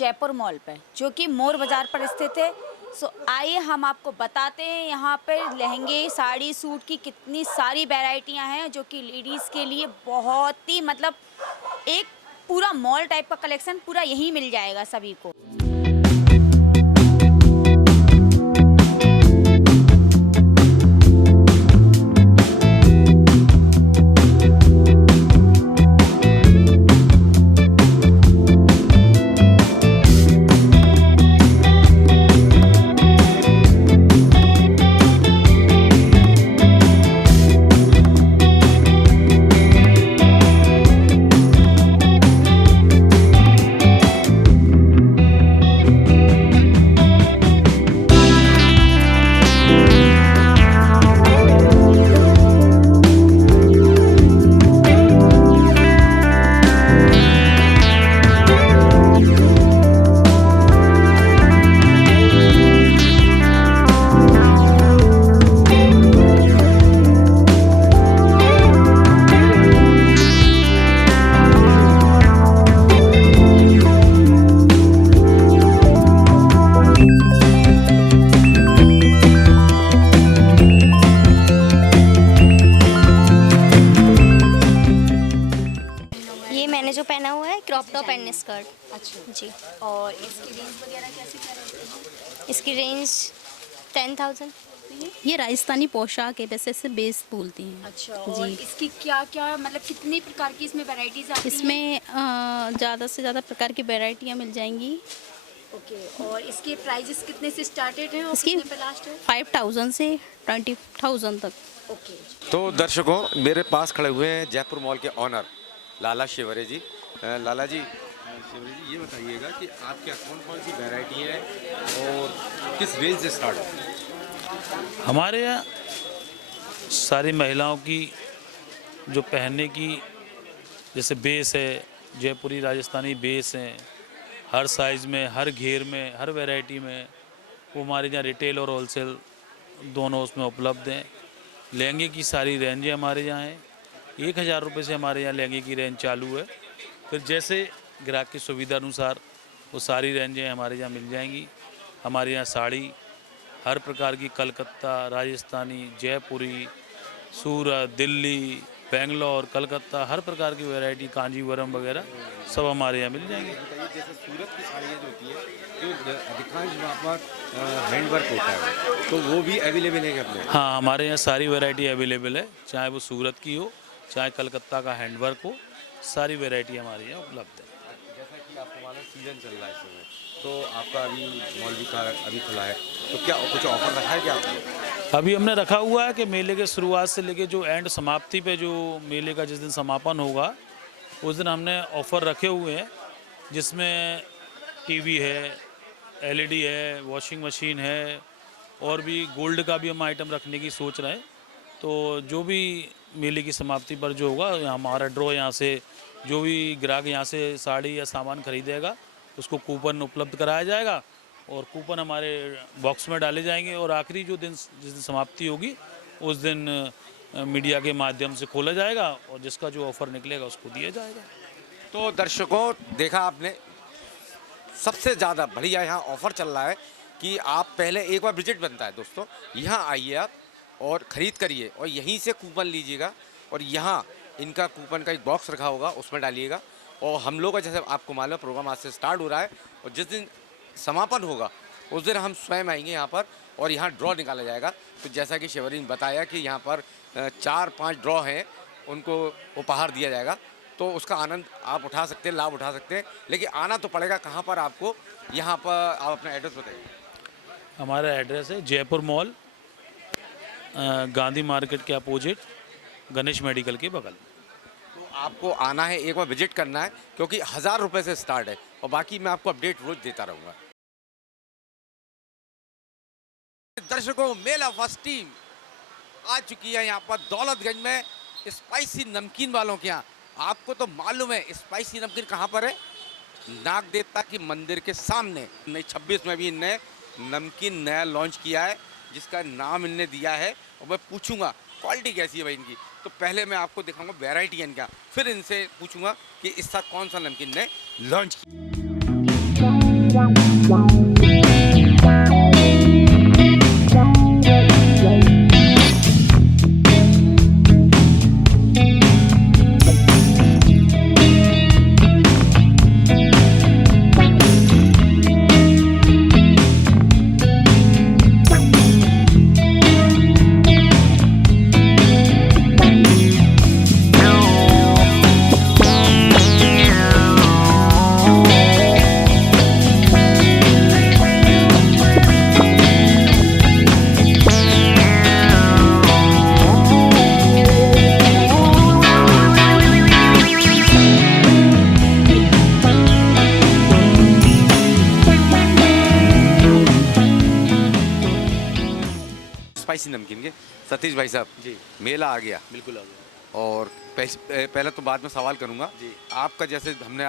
Jaipur mall पे, जो कि मोर बाज़ार पर स्थित है। सो आइए हम आपको बताते हैं यहाँ पर लहंगे, साड़ी, सूट की कितनी सारी वैरायटियाँ हैं, जो कि लेडीज़ के लिए बहुत ही मतलब एक पूरा मॉल टाइप का कलेक्शन पूरा यहीं मिल जाएगा सभी को। मैंने जो पहना हुआ है क्रॉप टॉप एंड स्कर्ट। अच्छा जी। और इसकी रेंज वगैरह कैसे क्या रहती है? इसकी रेंज 10,000। ये राजस्थानी पोशाक है, वैसे इसे बेस बोलती हैं। अच्छा, और जी। इसकी क्या क्या मतलब कितनी प्रकार की इसमें वैरायटीज आती हैं? इसमें ज़्यादा से ज़्यादा प्रकार की वैरायटियाँ मिल जाएंगी। ओके, और इसके प्राइजेस कितने से स्टार्टेड हैं और इसकी कितने पे लास्ट है? 5,000 से 20,000 तक। ओके। तो दर्शकों, मेरे पास खड़े हुए हैं जयपुर मॉल के ऑनर लाला शिवरे जी। लाला जी, शिवरे जी, ये बताइएगा कि आपके यहाँ कौन कौन सी वैरायटी है और किस रेंज से स्टार्ट है? हमारे यहाँ सारी महिलाओं की जो पहनने की जैसे बेस है, जयपुरी राजस्थानी बेस हैं, हर साइज़ में, हर घेर में, हर वैरायटी में, वो हमारे यहाँ रिटेल और होलसेल दोनों उसमें उपलब्ध हैं। लहंगे की सारी रेंजें हमारे यहाँ हैं। 1,000 रुपये से हमारे यहाँ लहंगे की रेंज चालू है। फिर जैसे ग्राहक की सुविधा अनुसार वो सारी रेंजें हमारे यहाँ मिल जाएंगी। हमारे यहाँ साड़ी हर प्रकार की, कलकत्ता, राजस्थानी, जयपुरी, सूरत, दिल्ली, बेंगलोर, कलकत्ता, हर प्रकार की वैरायटी, कांजीवरम वगैरह सब हमारे यहाँ मिल जाएंगी। जैसे सूरत की साड़ियाँ जो होती है, जो अधिकांश वहाँ पर हैंडवर्क होता है, तो वो भी अवेलेबल है अपने? हाँ, हमारे यहाँ सारी वैरायटी अवेलेबल है, चाहे वो सूरत की हो, चाहे कलकत्ता का हैंडवर्क हो, सारी वैरायटी हमारे यहाँ उपलब्ध है। जैसा कि आपको मालूम सीजन चल रहा है इस समय, तो आपका अभी मॉल भी अभी खुला है, तो क्या कुछ ऑफर रखा है क्या आपने? अभी हमने रखा हुआ है कि मेले के शुरुआत से लेके जो एंड समाप्ति पे, जो मेले का जिस दिन समापन होगा उस दिन हमने ऑफ़र रखे हुए हैं, जिसमें टीवी है, एलईडी है, वॉशिंग मशीन है, और भी गोल्ड का भी हम आइटम रखने की सोच रहे हैं। तो जो भी मेले की समाप्ति पर जो होगा, हमारा ड्रॉ यहाँ से जो भी ग्राहक यहाँ से साड़ी या सामान खरीदेगा उसको कूपन उपलब्ध कराया जाएगा, और कूपन हमारे बॉक्स में डाले जाएंगे, और आखिरी जो दिन जिस दिन समाप्ति होगी उस दिन मीडिया के माध्यम से खोला जाएगा, और जिसका जो ऑफ़र निकलेगा उसको दिया जाएगा। तो दर्शकों, देखा आपने, सबसे ज़्यादा बढ़िया यहाँ ऑफ़र चल रहा है कि आप पहले एक बार विजिट बनता है दोस्तों, यहाँ आइए आप और ख़रीद करिए, और यहीं से कूपन लीजिएगा, और यहाँ इनका कूपन का एक बॉक्स रखा होगा उसमें डालिएगा। और हम लोग का जैसे आपको मालूम है प्रोग्राम आज से स्टार्ट हो रहा है, और जिस दिन समापन होगा उस दिन हम स्वयं आएंगे यहाँ पर, और यहाँ ड्रॉ निकाला जाएगा। तो जैसा कि शिवरी ने बताया कि यहाँ पर 4-5 ड्रॉ हैं, उनको उपहार दिया जाएगा, तो उसका आनंद आप उठा सकते हैं, लाभ उठा सकते हैं। लेकिन आना तो पड़ेगा कहाँ पर आपको, यहाँ पर आप अपना एड्रेस बताइए। हमारा एड्रेस है जयपुर मॉल, गांधी मार्केट के अपोजिट, गणेश मेडिकल के बगल। तो आपको आना है, एक बार विजिट करना है, क्योंकि 1,000 रुपये से स्टार्ट है, और बाकी मैं आपको अपडेट रोज देता रहूँगा। दर्शकों, मेला फर्स्ट टीम आ चुकी है यहाँ पर दौलतगंज में, स्पाइसी नमकीन वालों के यहाँ। आपको तो मालूम है स्पाइसी नमकीन कहाँ पर है, नाग देवता के मंदिर के सामने। 26 में भी इनने नमकीन नया लॉन्च किया है, जिसका नाम इनने दिया है, और मैं पूछूंगा क्वालिटी कैसी है भाई इनकी। तो पहले मैं आपको दिखाऊंगा वैरायटी इनका, फिर इनसे पूछूंगा कि इस साथ कौन सा नमकीन ने लॉन्च किया। स्पाइसी नमकीन के सतीश भाई साहब जी मेला आ गया बिल्कुल आ गया और पहले तो बाद में सवाल करूंगा जी। आपका जैसे हमने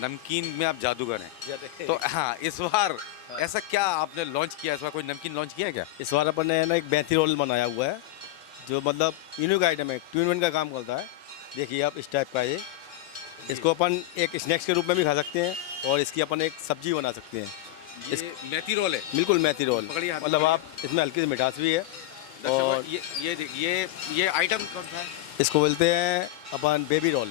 नमकीन में आप जादूगर हैं तो हाँ इस बार ऐसा क्या आपने लॉन्च किया, इस बार कोई नमकीन लॉन्च किया है क्या? इस बार अपन ने ना एक बैंती रोल बनाया हुआ है जो मतलब यूनिक आइटम है, 2 in 1 का काम करता है। देखिए आप इस टाइप का ये, इसको अपन एक स्नैक्स के रूप में भी खा सकते हैं और इसकी अपन एक सब्जी बना सकते हैं। ये मेथी रोल है, बिल्कुल मेथी रोल, पकड़िए हाथ में मतलब पकड़िए। आप इसमें हल्की सी मिठास भी है। और और ये आइटम कौन सा है? इसको बोलते हैं अपन baby roll.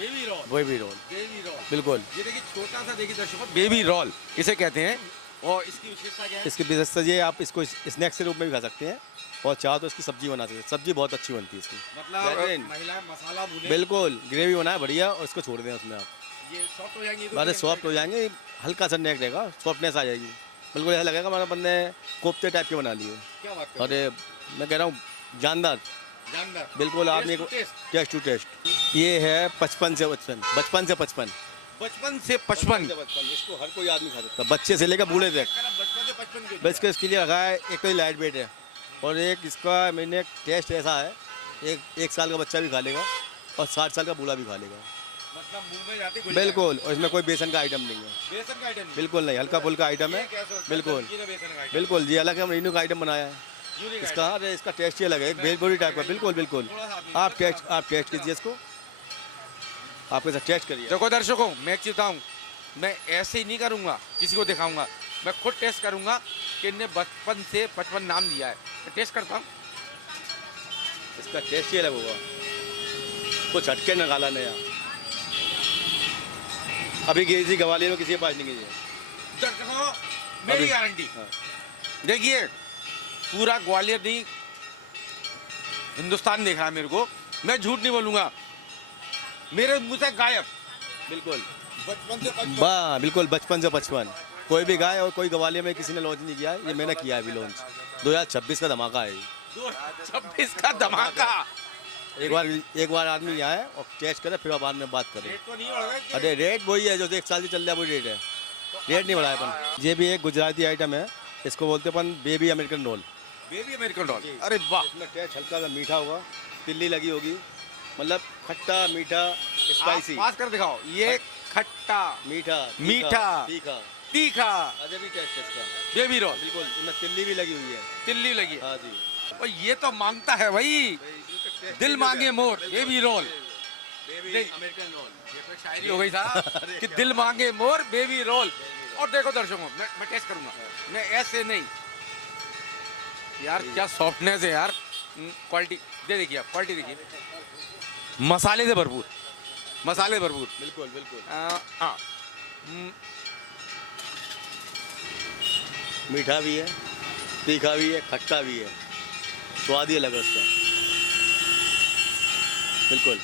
Baby roll, baby roll baby roll बिल्कुल। ये देखिए छोटा सा, देखिए दर्शकों बेबी रोल इसे कहते हैं। और इसकी विशेषता क्या है? इसकी विशेषता ये आप इसको स्नैक्स के रूप में भी खा सकते हैं और चाहो तो इसकी सब्जी बना सकते हैं। सब्जी बहुत अच्छी बनती है इसकी, मतलब बेहतरीन। महिलाएं मसाला भूने बिल्कुल ग्रेवी बनाए बढ़िया और इसको छोड़ दें उसमें आप, ये सॉफ्ट हो जाएंगी। अरे सॉफ्ट हो जाएंगे, हल्का सा नेक रहेगा, सॉफ्टनेस आ जाएगी, बिल्कुल ऐसा लगेगा हमारा बंदे कोफ्ते टाइप के बना लिए। क्या बात कर अरे मैं कह रहा हूँ जानदार, जानदार बिल्कुल आदमी को टेस्ट टू टेस्ट। ये है 55 से 55, बचपन से 55, बचपन से 55 इसको हर कोई आदमी खा सकता है, बच्चे से लेकर बूढ़े तक। बचपन से 55 बस इसको इसके लिए रखा है, एक तो लाइट वेट है और एक इसका मैंने टेस्ट ऐसा है, एक साल का बच्चा भी खा लेगा और 60 साल का बूढ़ा भी खा लेगा, मतलब मुंह में जाते घुल बिल्कुल। और इसमें कोई बेसन का आइटम नहीं है, जाएगा। बेसन का आइटम बिल्कुल नहीं, हल्का फुल्का आइटम है, बिल्कुल बिल्कुल जी। अलग हम रीनू का आइटम बनाया है इसका, अरे इसका टेस्ट ही अलग है, एक भेलपुरी टाइप का, बिल्कुल बिल्कुल। आप टेस्ट कीजिए इसको, आप इसका टेस्ट करिए। देखो दर्शकों, मैं चीता हूँ, मैं ऐसे ही नहीं करूँगा, किसी को दिखाऊंगा, मैं खुद टेस्ट करूँगा कि इनने बचपन से 55 नाम दिया है। मैं टेस्ट करता हूँ, इसका टेस्ट ही अलग होगा, कुछ हटके निकाला नया। अभी गई थी ग्वालियर में, किसी के पास नहीं गई है। दर्शकों मेरी अभी- गारंटी, हाँ। देखिए पूरा ग्वालियर नहीं हिंदुस्तान देख रहा है मेरे को, मैं झूठ नहीं बोलूँगा, मेरे मुँह से गायब। बिल्कुल बचपन से 55 वाह, बिल्कुल बचपन से 55, कोई भी गाय और कोई ग्वालियर में किसी ने लॉन्च नहीं किया है, ये मैंने किया है अभी लॉन्च। 2026 का धमाका है ये। 2026 का धमाका। एक बार आदमी यहाँ है और टेस्ट करे, फिर बाद में बात करें। रेट तो नहीं बढ़ रहा अरे रेट वही है जो 1 साल से चल रहा है, वही रेट है, रेट नहीं बढ़ाया अपन। ये भी एक गुजराती आइटम है, इसको बोलते अपन baby American roll. Baby American roll, अरे वाह। इसमें टेस्ट हल्का सा मीठा होगा, तिल्ली लगी होगी, मतलब खट्टा मीठा स्पाइसी, आप पास कर दिखाओ, ये खट्टा मीठा मीठा, तीखा, तीखा अजय भी टेस्ट है इसका, बेबी रोल, बिल्कुल। इसमें तिल्ली भी लगी हुई है। तिल्ली लगी है। हाँ जी, और ये तो मांगता है भाई, दिल मांगे मोर, बेबी रोल। बेबी नहीं। American roll. ये तो शायरी हो गई साहब कि दिल मांगे मोर, बेबी रोल। और देखो दर्शकों, मैं टेस्ट करूंगा, मैं ऐसे नहीं यार, क्या सॉफ्टनेस है यार, क्वालिटी दे देखिए आप, क्वालिटी देखिए, मसाले से भरपूर, मसाले भरपूर। बिल्कुल बिल्कुल, हाँ मीठा भी है, तीखा भी है, खट्टा भी है, स्वाद ही अलग है उसका, बिल्कुल।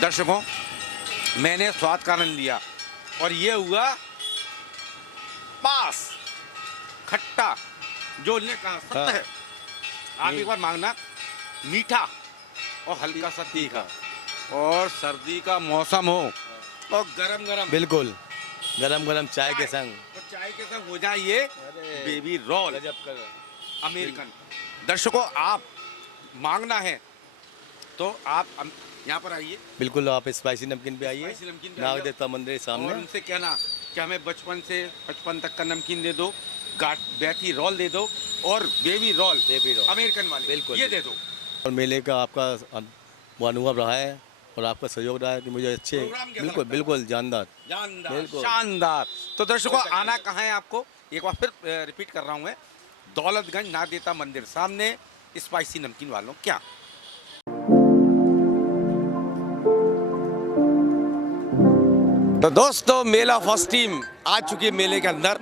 दर्शकों, मैंने स्वाद का आनंद लिया और ये हुआ पास, खट्टा जो उन्होंने कहा सत्य हाँ। है। आप एक बार मांगना, मीठा और हल्का सा तीखा, और सर्दी का मौसम हो और गरम गरम, बिल्कुल गरम गरम चाय के संग, और चाय के संग हो जाए ये बेबी रोल अमेरिकन। दर्शकों, आप मांगना है तो आप यहाँ पर आइए, बिल्कुल। आप स्पाइसी नमकीन पे आइए, स्पाइसी नमकीन पे नाग आइए। देवता मंदिर के और सामने। उनसे कहना कि हमें बचपन से 55 तक का नमकीन दे दो, बैठी रोल दे दो और baby roll baby roll American वाले, बिल्कुल। ये दे दो। और मेले का आपका वो अनुभव रहा है और आपका सहयोग रहा है कि मुझे अच्छे प्रोग्राम कैसा बिल्कुल लगता है? बिल्कुल जानदार बिल्कुल। शानदार। तो दर्शकों आना कहाँ है आपको, एक बार फिर रिपीट कर रहा हूँ मैं, दौलतगंज नागदेवता मंदिर सामने स्पाइसी नमकीन वालों क्या। तो दोस्तों मेला फर्स्ट टीम आ चुकी है मेले के अंदर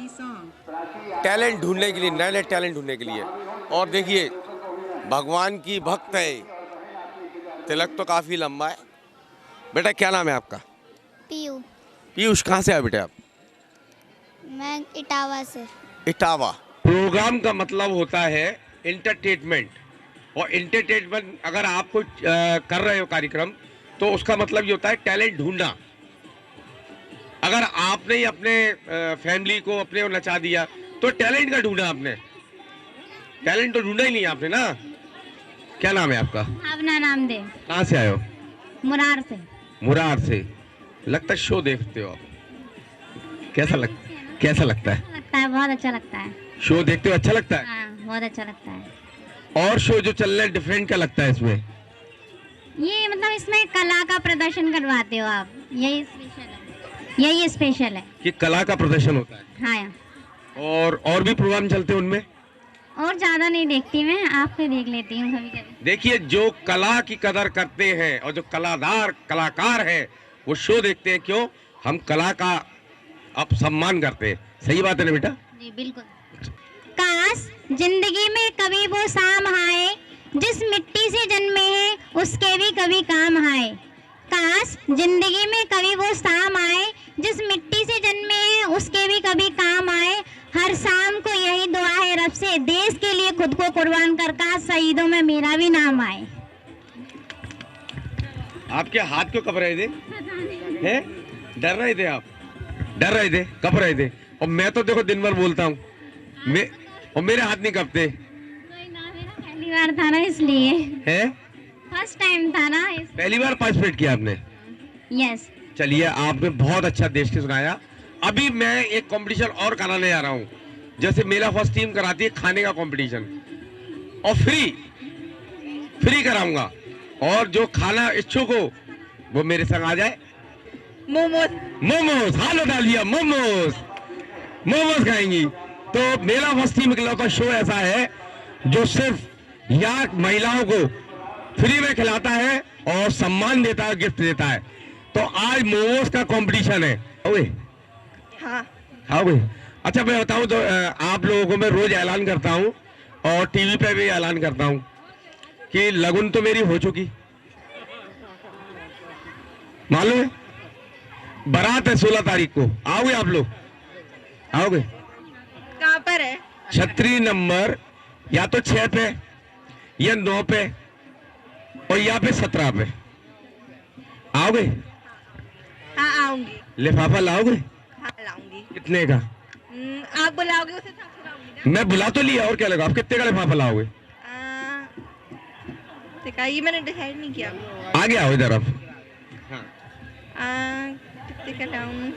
टैलेंट ढूंढने के लिए, नए नए टैलेंट ढूंढने के लिए। और देखिए भगवान की भक्त है, तिलक तो काफ़ी लंबा है। बेटा क्या नाम है आपका? पीयू। पीयूष। कहाँ से आए बेटे आप? मैं इटावा से। इटावा। प्रोग्राम का मतलब होता है एंटरटेनमेंट, और एंटरटेनमेंट अगर आप कुछ कर रहे हो कार्यक्रम तो उसका मतलब ये होता है टैलेंट ढूंढना। अगर आपने ही अपने फैमिली को अपने को नचा दिया तो टैलेंट का ढूंढा आपने, टैलेंट तो ढूंढा ही नहीं आपने ना। क्या नाम है आपका? भावना नाम दे। कहाँ से आए हो? मुरार से। मुरार से। लगता है शो देखते हो आप। कैसा लगता है? लगता है बहुत अच्छा लगता है। शो देखते हो अच्छा लगता है? हाँ बहुत अच्छा लगता है। और शो जो चल रहे हैं डिफरेंट क्या लगता है इसमें? ये मतलब इसमें कला का प्रदर्शन करवाते हो आप, यही स्पेशल है। यही स्पेशल है कि कला का प्रदर्शन होता है। हाँ। और भी प्रोग्राम चलते हैं उनमें? और ज्यादा नहीं देखती मैं, आपके देख लेती हूँ कभी कभी। देखिए जो कला की कदर करते हैं और जो कलाकार हैं वो शो देखते हैं। क्यों? हम कला का अब सम्मान करते हैं। सही बात है ना बेटा? जी बिल्कुल। काश जिंदगी में कभी वो शाम आए जिस मिट्टी से जन्मे हैं उसके भी कभी काम आए। काश जिंदगी में कभी वो शाम आए जिस मिट्टी से जन्मे हैं उसके भी कभी काम आए। हर शाम को यही दुआ है रब से, देश के लिए खुद को कुर्बान कर काश शहीदों में मेरा भी नाम आए। आपके हाथ क्यों कप रहे थे? हैं? डर रहे थे आप? डर रहे थे, कप रहे थे। और मैं तो देखो दिन भर बोलता हूँ और मेरे हाथ नहीं कपते। पहली बार था ना इसलिए। है? फर्स्ट टाइम था ना पहली बार पार्टिसिपेट किया आपने? यस। चलिए आपने बहुत अच्छा देश के सुनाया। अभी मैं एक कंपटीशन और कराने जा रहा हूँ, जैसे मेला फर्स्ट टीम कराती है खाने का कंपटीशन, और फ्री कराऊंगा। और जो खाना इच्छुक हो वो मेरे संग आ जाए। मोमोज हालो डालिए, मोमोज खाएंगी। तो मेला फर्स्ट टीम का शो ऐसा है जो सिर्फ यहाँ महिलाओं को फ्री में खिलाता है और सम्मान देता है, गिफ्ट देता है। तो आज मोमोज का कंपटीशन है। हाँ भाई। अच्छा मैं बताऊं तो आप लोगों को मैं रोज ऐलान करता हूं और टीवी पे भी ऐलान करता हूं कि लगन तो मेरी हो चुकी, मालूम है? बारात है 16 तारीख को। आओगे आप लोग? आओगे? कहाँ पर है? छतरी नंबर या तो 6 पे या 9 पे और या पे 17 पे। आओगे? हाँ आऊंगी। लिफाफा लाओगे? हाँ लाऊंगी। कितने का? आप बुलाओगे उसे हिसाब से लाऊंगी ना। मैं बुला तो लिया, और क्या लगा? आप कितने का लिफाफा लाओगे? ये मैंने डिसाइड नहीं किया। आगे आओ इधर आप। कितने का लाऊं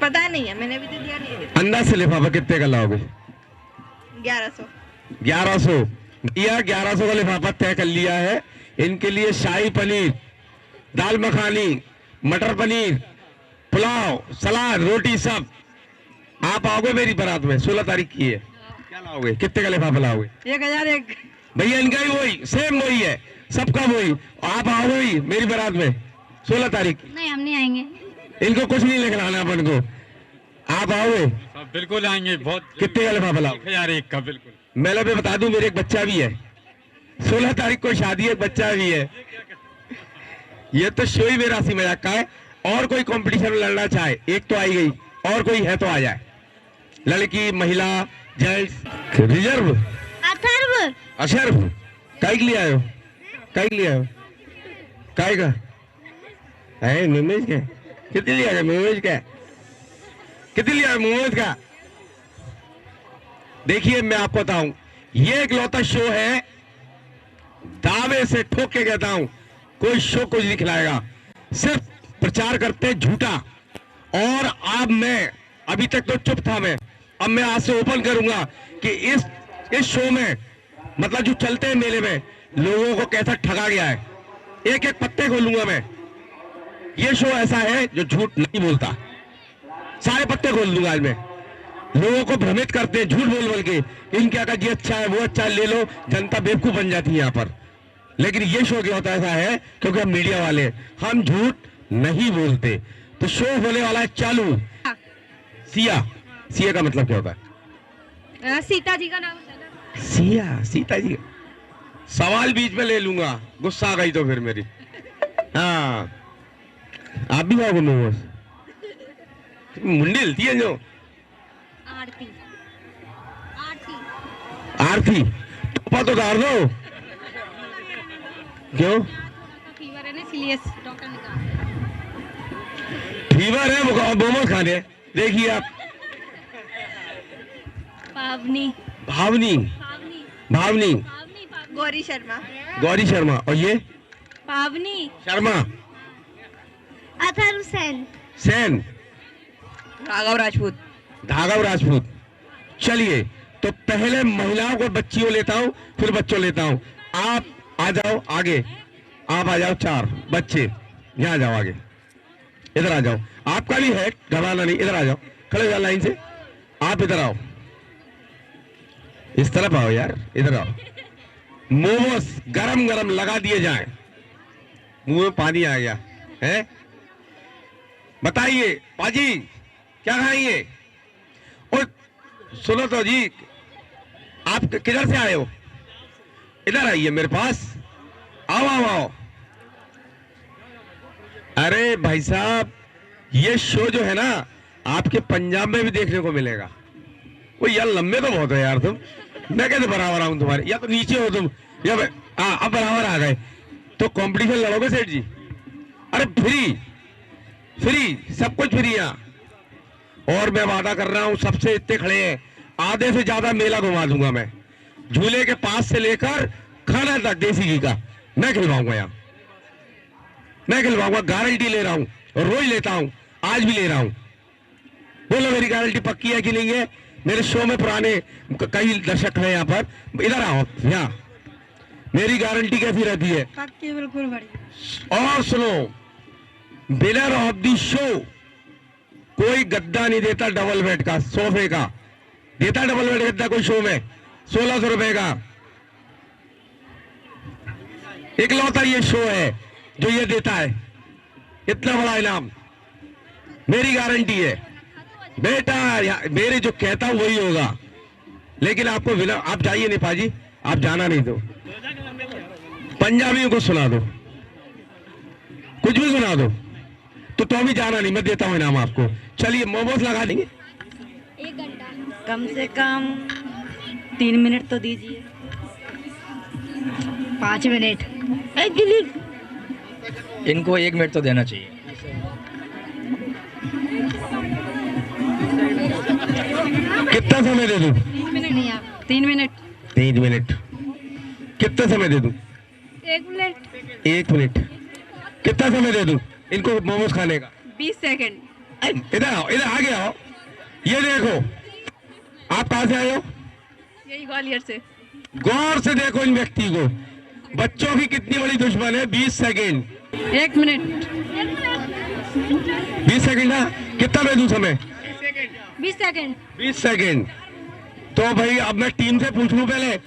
पता नहीं है, मैंने अभी तो दिया नहीं है। अंदाज से लिफाफा कितने का लाओगे? 1100। 1100 भैया, 1100 का लिफाफा तय कर लिया है। इनके लिए शाही पनीर, दाल मखानी, मटर पनीर, पुलाव, सलाद, रोटी सब। आप आओगे मेरी बारात में? 16 तारीख की है। क्या लाओगे? कितने का लिफाफा लाओगे? 1001। भैया इनका ही वही, सेम वही है, सबका वही। आप आओगे ही मेरी बारात में 16 तारीख? नहीं हम नहीं आएंगे। इनको कुछ नहीं लेकर आना अपन को। आप आओगे? बिल्कुल आएंगे। बहुत। कितने का लिफाफा लाओ? 1001 का। बिल्कुल। मैं भी बता दूं, मेरे एक बच्चा भी है, 16 तारीख को शादी है, बच्चा भी है। ये तो शो ही मेरा हंसी मजाक का है। और कोई कंपटीशन में लड़ना चाहे, एक तो आई गई, और कोई है तो आ जाए। लड़की, महिला, जेंट्स, रिजर्व, अथर्व, अशर्फ। काहे के लिए आयो? काहे के लिए आयो? काहे का है? मोमोज का? कितने लिया? मोमोज का कितने लिया? मोमोज का। देखिए मैं आपको बताऊं, ये एक लौता शो है, दावे से ठोक के कहता हूं, कोई शो कुछ नहीं खिलाएगा, सिर्फ प्रचार करते झूठा। और अब मैं, अभी तक तो चुप था मैं, अब मैं आज से ओपन करूंगा कि इस शो में, मतलब जो चलते हैं मेले में, लोगों को कैसा ठगा गया है। एक एक पत्ते खोलूंगा मैं। ये शो ऐसा है जो झूठ नहीं बोलता। सारे पत्ते खोल दूंगा आज मैं। लोगों को भ्रमित करते हैं झूठ बोल बोल के, इनके का जी अच्छा है, वो अच्छा है, ले लो, जनता बेवकूफ बन जाती है यहाँ पर। लेकिन ये शो क्या होता है, ऐसा है क्योंकि हम मीडिया वाले हैं, हम झूठ नहीं बोलते। तो शो होने वाला है चालू। सिया, सिया का मतलब क्या होता है? सीता जी का नाम होता है ना। सिया, सीता जी। सवाल बीच में ले लूंगा, गुस्सा आ गई तो फिर मेरी। हाँ, आप भी खाओगे मोमोज? मुंडी हिलती है जो। आरती आरती टोपा तो उतार दो। क्यों? फीवर है ना, इसलिए डॉक्टर ने कहा। फीवर है, मोमोज खाने। देखिए आप। पावनी भावनी, भावनी, गौरी शर्मा। गौरी शर्मा। और ये पावनी शर्मा, अथर्व सेन, सेन, राघव राजपूत। धागव राजपूत। चलिए, तो पहले महिलाओं को बच्चियों लेता हूं, फिर बच्चों लेता हूं। आप आ जाओ आगे, आप आ जाओ। 4 बच्चे यहाँ जाओ आगे, इधर आ जाओ। आपका भी है, घबराना नहीं, इधर आ जाओ, खड़े हो जाओ लाइन से। आप इधर आओ, इस तरफ आओ यार, इधर आओ। मोमोस गरम गरम लगा दिए जाए। मुंह में पानी आ गया है। बताइए पाजी क्या खाएंगे? और सुनो तो जी, आप किधर से आए हो? इधर आइए मेरे पास, आओ आओ आओ। अरे भाई साहब, ये शो जो है ना, आपके पंजाब में भी देखने को मिलेगा। वो यार लंबे तो बहुत है यार तुम। मैं कैसे बराबर आऊं तुम्हारे? या तो नीचे हो तुम, या अब बराबर आ गए तो कंपटीशन लड़ोगे सेठ जी? अरे फ्री फ्री, सब कुछ फ्री यहाँ। और मैं वादा कर रहा हूं, सबसे इतने खड़े हैं, आधे से ज्यादा मेला घुमा दूंगा मैं। झूले के पास से लेकर खाना तक देसी घी का मैं खिलवाऊंगा यहाँ। मैं खिलवाऊंगा, गारंटी ले रहा हूं, और रोज लेता हूं, आज भी ले रहा हूं। बोलो मेरी गारंटी पक्की है कि नहीं है? मेरे शो में पुराने कई दर्शक हैं यहाँ पर, इधर आओ यहाँ। मेरी गारंटी कैसी रहती है? पक्की, बिल्कुल बढ़िया। और सुनो, विनर ऑफ द शो कोई गद्दा नहीं देता डबल बेड का, सोफे का। देता डबल बेड गद्दा कोई शो में? 1600 रुपए का। इकलौता ये शो है जो ये देता है इतना बड़ा इनाम। मेरी गारंटी है बेटा, मेरे जो कहता हूं वही होगा। लेकिन आपको विनर, आप जाइए नेपाल जी, आप जाना नहीं दो। पंजाबियों को सुना दो, कुछ भी सुना दो, तो भी जाना नहीं, मैं देता हूं इनाम आपको। चलिए मोमोज लगा देंगे। 1 घंटा कम से कम 3 मिनट तो दीजिए। 5 मिनट। इनको 1 मिनट तो देना चाहिए। कितना समय दे दूं? 3 मिनट नहीं, आप 3 मिनट। 3 मिनट। कितना समय दे दूं? 1 मिनट। 1 मिनट। कितना समय दे दूं इनको मोमोज खाने का? 20 सेकंड। इधर आओ, इधर आगे आओ। ये देखो, आप कहां से आए हो? यही ग्वालियर से। गौर से देखो इन व्यक्ति को, बच्चों की कितनी बड़ी दुश्मन है। 20 सेकंड। 1 मिनट। 20 सेकंड। हाँ, कितना दे दूं समय? 20 सेकंड। 20 सेकंड। तो भाई अब मैं टीम से पूछ लूं पहले।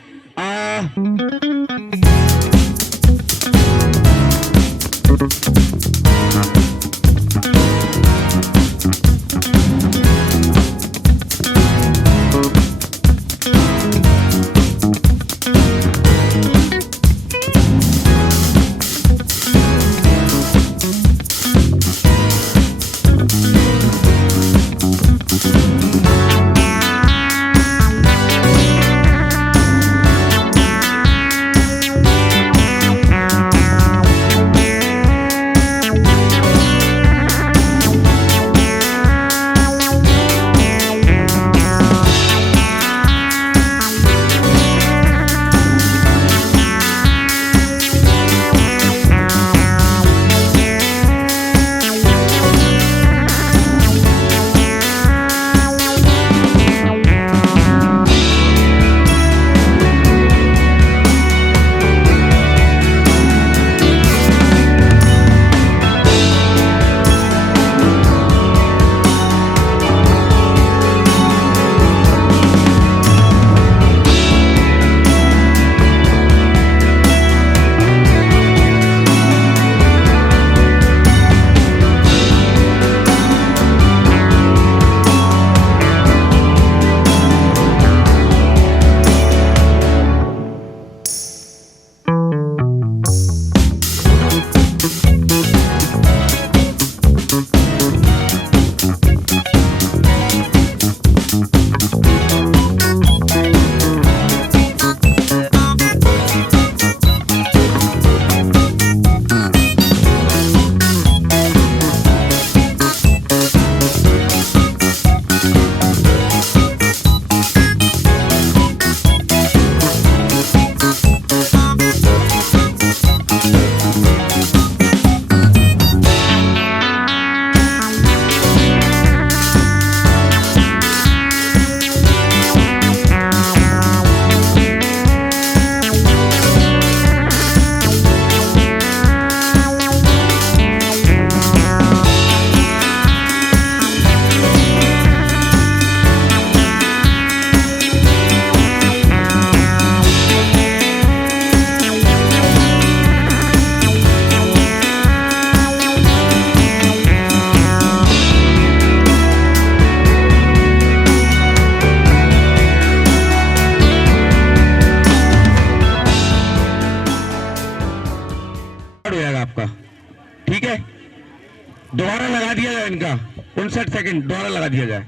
सेकंड दोबारा लगा दिया जाए।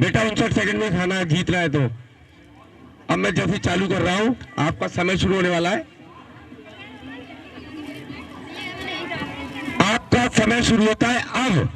बेटा 59 सेकंड में खाना जीतना है तो अब मैं जैसे चालू कर रहा हूं, आपका समय शुरू होने वाला है। आपका समय शुरू होता है अब।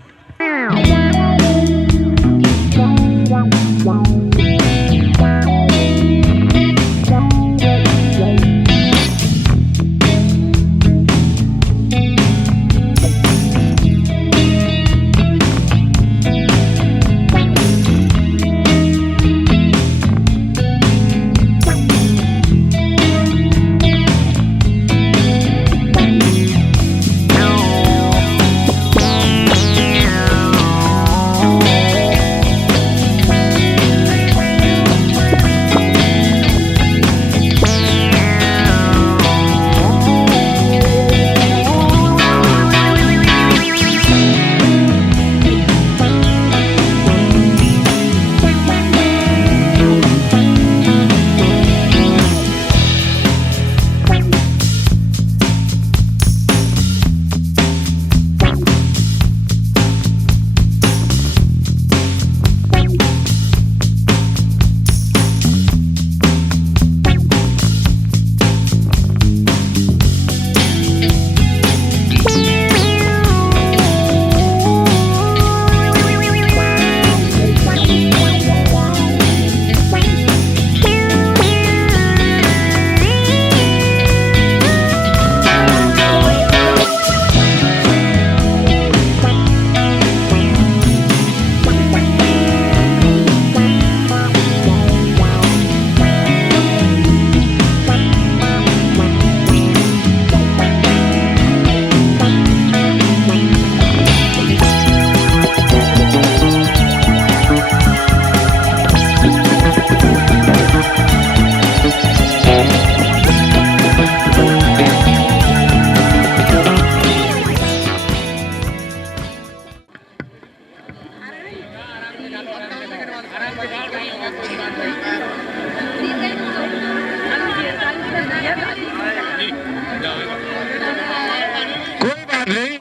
कोई बात नहीं,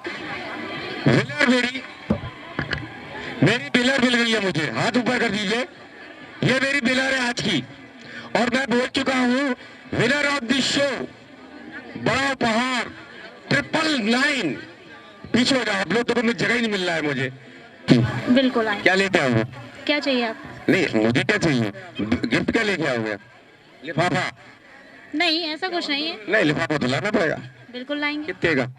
मेरी बिलर मिल गई है मुझे। हाथ ऊपर कर दीजिए, ये मेरी बिलर है आज की। और मैं बोल चुका हूँ विनर ऑफ द शो बड़ा उपहार 999। पीछे हो जाओ आप लोग, तो जगह ही नहीं मिल रहा है मुझे। बिल्कुल आए। क्या लेके आओगे? क्या चाहिए आप? नहीं मुझे क्या चाहिए, गिफ्ट क्या लेके आओगे? लिफाफा? नहीं ऐसा कुछ नहीं है। नहीं लिफाफा तो लाना पड़ेगा। बिल्कुल लाएंगे। कितने का?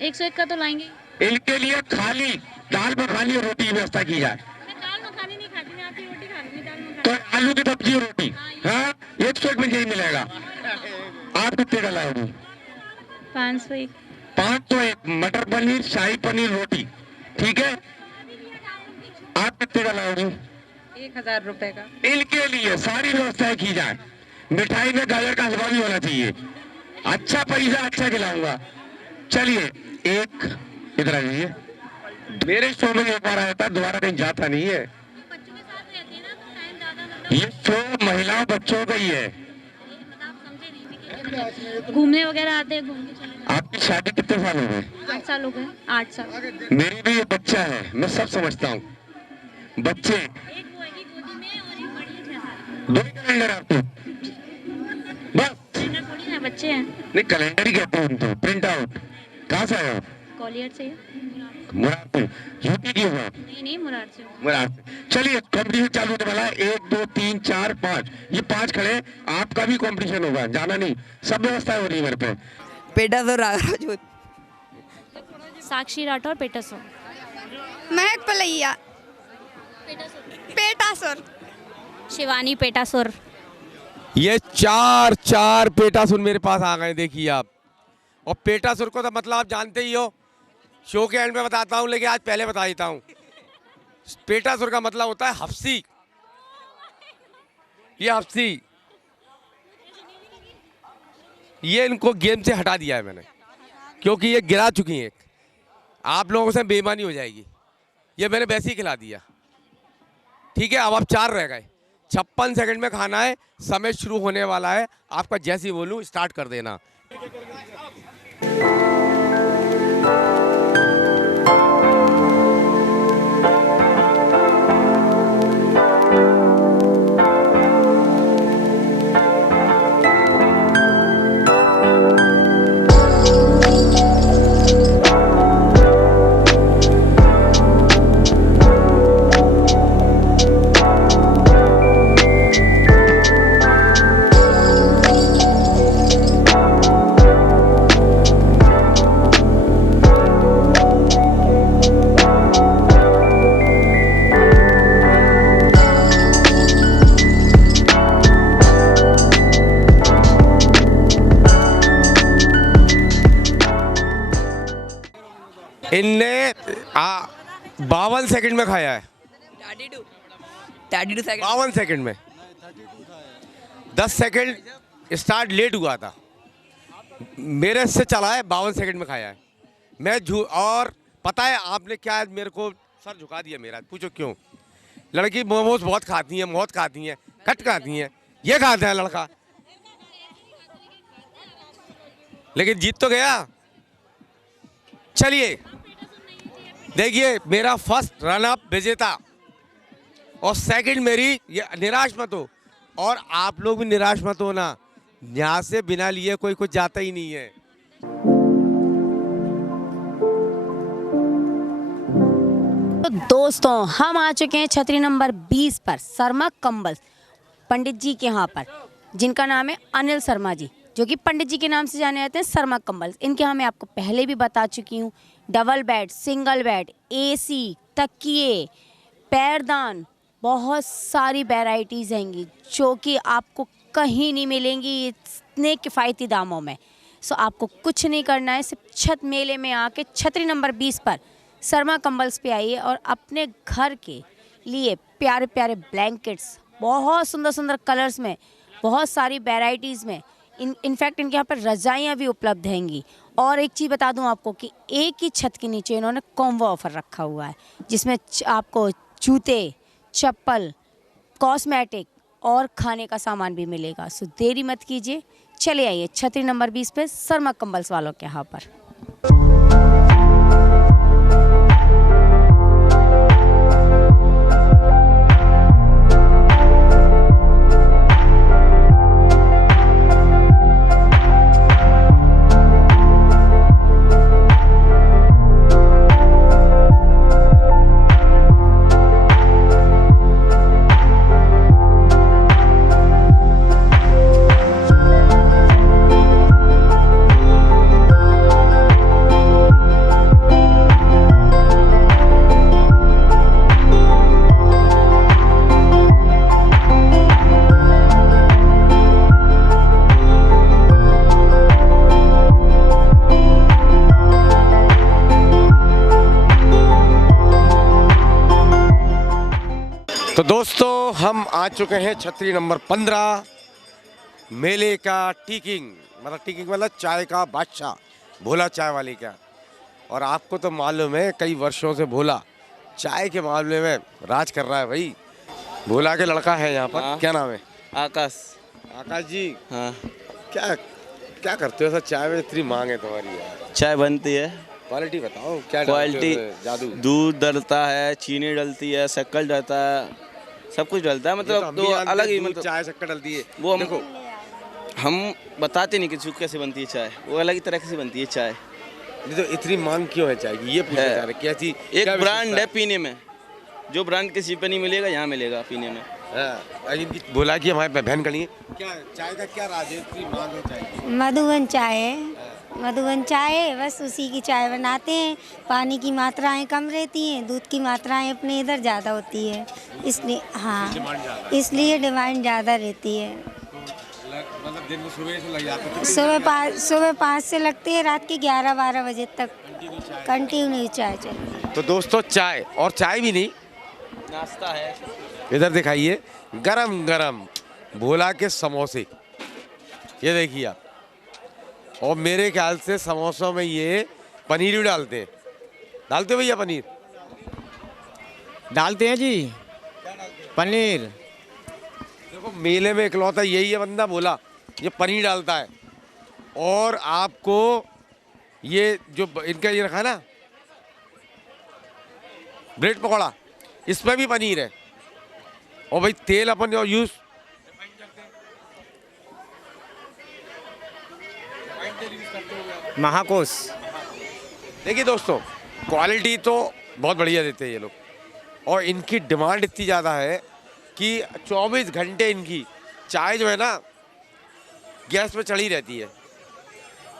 101 का तो लाएंगे। इनके लिए खाली दाल मखानी और रोटी की व्यवस्था की जाए। मैं दाल मखानी नहीं खाती, मैं आपकी रोटी खाती हूँ। दाल मखानी तो आलू की सब्जी और रोटी, हाँ 101 में यही मिलेगा। आप कितने का लाओगे? 501। 501 मटर पनीर शाही पनीर रोटी, ठीक है। आप कितने का लाओगे? 1000 रुपए का। इनके लिए सारी व्यवस्थाएं की जाए। मिठाई में गाजर का हलवा भी होना चाहिए। अच्छा पैसा अच्छा खिलाऊंगा। चलिए एक इधर आ जाइए। मेरे शो में एक बार आया था, दोबारा कहीं जाता नहीं है। ये शो महिलाओं बच्चों का ही है। घूमने वगैरह आते हैं, घूमने चले। आपकी शादी कितने साल हो गए? 8 साल हो गए। 8 साल। मेरी भी ये बच्चा है, मैं सब समझता हूँ। बच्चे एक वो है कि गोदी में और एक बड़ी है 6 साल। 2 कैलेंडर आपको बस? कैलेंडर थोड़ी ना, बच्चे हैं। नहीं कैलेंडर ही कहते हैं तो। प्रिंट आउट कहाँ से आया? कॉलियर से। मुराद यूपी की होगा? नहीं मुराद से। मुराद से। चलिए कॉम्पिटिशन चालू होने वाला है। 1 2 3 4 5, ये 5 खड़े। आपका भी कॉम्पिटिशन होगा, जाना नहीं। सब व्यवस्था हो रही है मेरे पे। पेटासुर राजपूत। साक्षी राठौर पेटासुर। महक पलैया पेटासुर। शिवानी पेटासुर। ये चार पेटासुर मेरे पास आ गए, देखिए आप। और पेटासुर को तो मतलब आप जानते ही हो, शो के एंड में बताता हूँ, लेकिन आज पहले बता देता हूँ। पेटासुर का मतलब होता है हफ्सी। ये हफ्सी, ये इनको गेम से हटा दिया है मैंने, क्योंकि ये गिरा चुकी हैं। आप लोगों से बेईमानी हो जाएगी। ये मैंने वैसे ही खिला दिया, ठीक है। अब आप 4 रह गए। 56 सेकंड में खाना है, समय शुरू होने वाला है। आपका जैसे ही बोलूं स्टार्ट कर देना। इनने 52 सेकंड में खाया है, 32 सेकंड। 52 सेकंड में। 10 सेकंड स्टार्ट लेट हुआ था, मेरे से चला है, 52 सेकंड में खाया है। मैं और पता है आपने क्या, मेरे को सर झुका दिया मेरा, पूछो क्यों? लड़की मोमोज बहुत खाती है, बहुत खाती है, कट खाती है, ये खाता है लड़का, लेकिन जीत तो गया। चलिए देखिए, मेरा फर्स्ट रन अप विजेता और सेकंड मेरी, ये निराश मत हो, और आप लोग भी निराश मत हो ना, यहाँ से बिना लिए कोई कुछ जाता ही नहीं है। तो दोस्तों हम आ चुके हैं छतरी नंबर 20 पर, शर्मा कंबल पंडित जी के यहाँ पर, जिनका नाम है अनिल शर्मा जी, जो कि पंडित जी के नाम से जाने जाते हैं, शर्मा कंबल। इनके यहाँ मैं आपको पहले भी बता चुकी हूँ, double bed, single bed, AC, तकिए, पैरदान, बहुत सारी वैरायटीज़ हैंगी जो कि आपको कहीं नहीं मिलेंगी इतने किफ़ायती दामों में। सो आपको कुछ नहीं करना है, सिर्फ छत मेले में आके छतरी नंबर 20 पर शर्मा कंबल्स पे आइए और अपने घर के लिए प्यारे प्यारे ब्लैंकेट्स, बहुत सुंदर सुंदर कलर्स में, बहुत सारी वैरायटीज़ में, इनफैक्ट इनके यहाँ पर रज़ाइयाँ भी उपलब्ध हैंगी। और एक चीज़ बता दूँ आपको कि एक ही छत के नीचे इन्होंने कॉम्बो ऑफ़र रखा हुआ है, जिसमें आपको जूते, चप्पल, कॉस्मेटिक और खाने का सामान भी मिलेगा। सो देरी मत कीजिए, चले आइए छतरी नंबर 20 पे शर्मा कंबल्स वालों के यहाँ पर। तो दोस्तों हम आ चुके हैं छतरी नंबर 15 मेले का टीकिंग मतलब चाय का बादशाह, भोला चाय वाले का। और आपको तो मालूम है कई वर्षों से भोला चाय के मामले में राज कर रहा है भाई। भोला के लड़का है यहाँ पर। हाँ। क्या नाम है? आकाश। आकाश जी। हाँ। क्या क्या करते हो सर? चाय में इतनी मांग है तुम्हारी यार। चाय बनती है, क्वालिटी बताओ क्या? क्वालिटी जादू, दूध डलता है, चीनी डलती है, शक्कर डलता है, सब कुछ डलता है। मतलब तो अलग ही, मतलब चाय शक्कर डलती है वो देखो, हम बताते नहीं कि कैसे बनती है चाय, वो अलग ही तरह से बनती है चाय। तो इतनी मांग क्यों है चाय की, ये पूछना चाह रहे? कैसी एक ब्रांड है पीने में, जो ब्रांड किसी पे नहीं मिलेगा यहाँ मिलेगा पीने में। इनकी भोला की हमारे बहन खड़ी है। क्या चाय का क्या राज है, इतनी मांग है चाय की? मधुबन चाय है, मधुबन चाय है, बस उसी की चाय बनाते हैं। पानी की मात्राएं कम रहती हैं, दूध की मात्राएं अपने इधर ज़्यादा होती है, इसलिए हाँ इसलिए डिमांड ज़्यादा रहती है। मतलब दिन में सुबह से लग जाते हैं? सुबह 5 से लगती है, रात के 11-12 बजे तक कंटिन्यू चाय चलती है। तो दोस्तों चाय, और चाय भी नहीं, नाश्ता है। इधर दिखाइए गरम गरम भोला के समोसे, ये देखिए आप। और मेरे ख्याल से समोसों में ये पनीर भी डालते हैं। डालते हो भैया पनीर? डालते हैं जी, पनीर। देखो मेले में इकलौता यही है बंदा भोला, ये पनीर डालता है। और आपको ये जो इनका ये रखा है ना ब्रेड पकौड़ा, इसमें भी पनीर है। और भाई तेल अपन जो यूज महाकोश। देखिए दोस्तों, क्वालिटी तो बहुत बढ़िया देते हैं ये लोग, और इनकी डिमांड इतनी ज़्यादा है कि 24 घंटे इनकी चाय जो है ना गैस पे चढ़ी रहती है,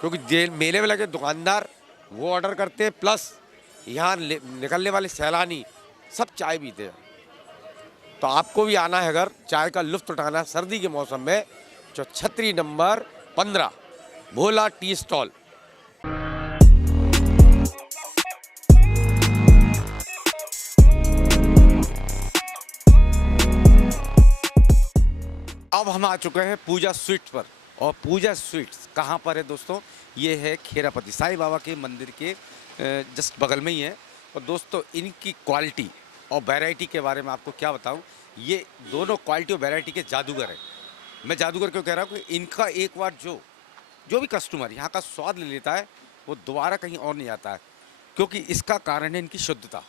क्योंकि मेले में लगे दुकानदार वो ऑर्डर करते हैं, प्लस यहाँ निकलने वाले सैलानी सब चाय पीते हैं। तो आपको भी आना है अगर चाय का लुत्फ उठाना है सर्दी के मौसम में, जो छतरी नंबर 15 भोला टी स्टॉल। अब हम आ चुके हैं पूजा स्वीट्स पर। और पूजा स्वीट्स कहाँ पर है दोस्तों? ये है खेरापति साईं बाबा के मंदिर के जस्ट बगल में ही है। और दोस्तों इनकी क्वालिटी और वैरायटी के बारे में आपको क्या बताऊं, ये दोनों क्वालिटी और वैरायटी के जादूगर हैं। मैं जादूगर क्यों कह रहा हूँ कि इनका एक बार जो भी कस्टमर यहाँ का स्वाद ले लेता है वो दोबारा कहीं और नहीं आता है, क्योंकि इसका कारण है इनकी शुद्धता।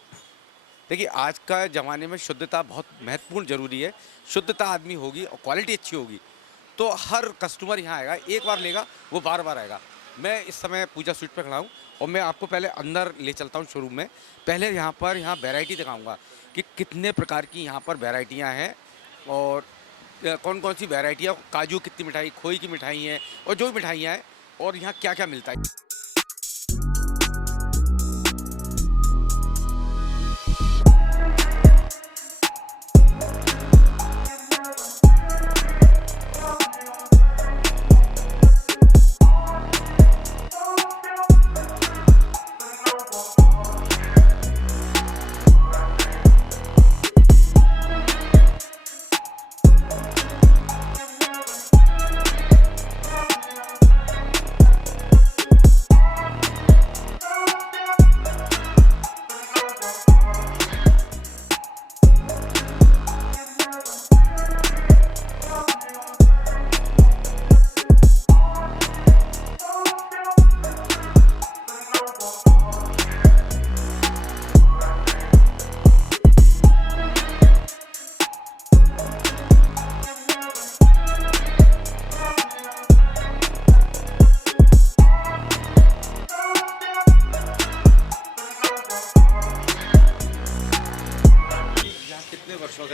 देखिए आज का ज़माने में शुद्धता बहुत महत्वपूर्ण ज़रूरी है। शुद्धता आदमी होगी और क्वालिटी अच्छी होगी तो हर कस्टमर यहाँ आएगा, एक बार लेगा वो बार बार आएगा। मैं इस समय पूजा स्वीट पे खड़ा हूँ और मैं आपको पहले अंदर ले चलता हूँ शोरूम में। पहले यहाँ वैरायटी दिखाऊंगा कि कितने प्रकार की यहाँ पर वैरायटियाँ हैं और कौन कौन सी वैरायटियाँ, काजू कितनी मिठाई, खोई की मिठाई हैं और जो भी मिठाइयाँ हैं और यहाँ क्या क्या मिलता है।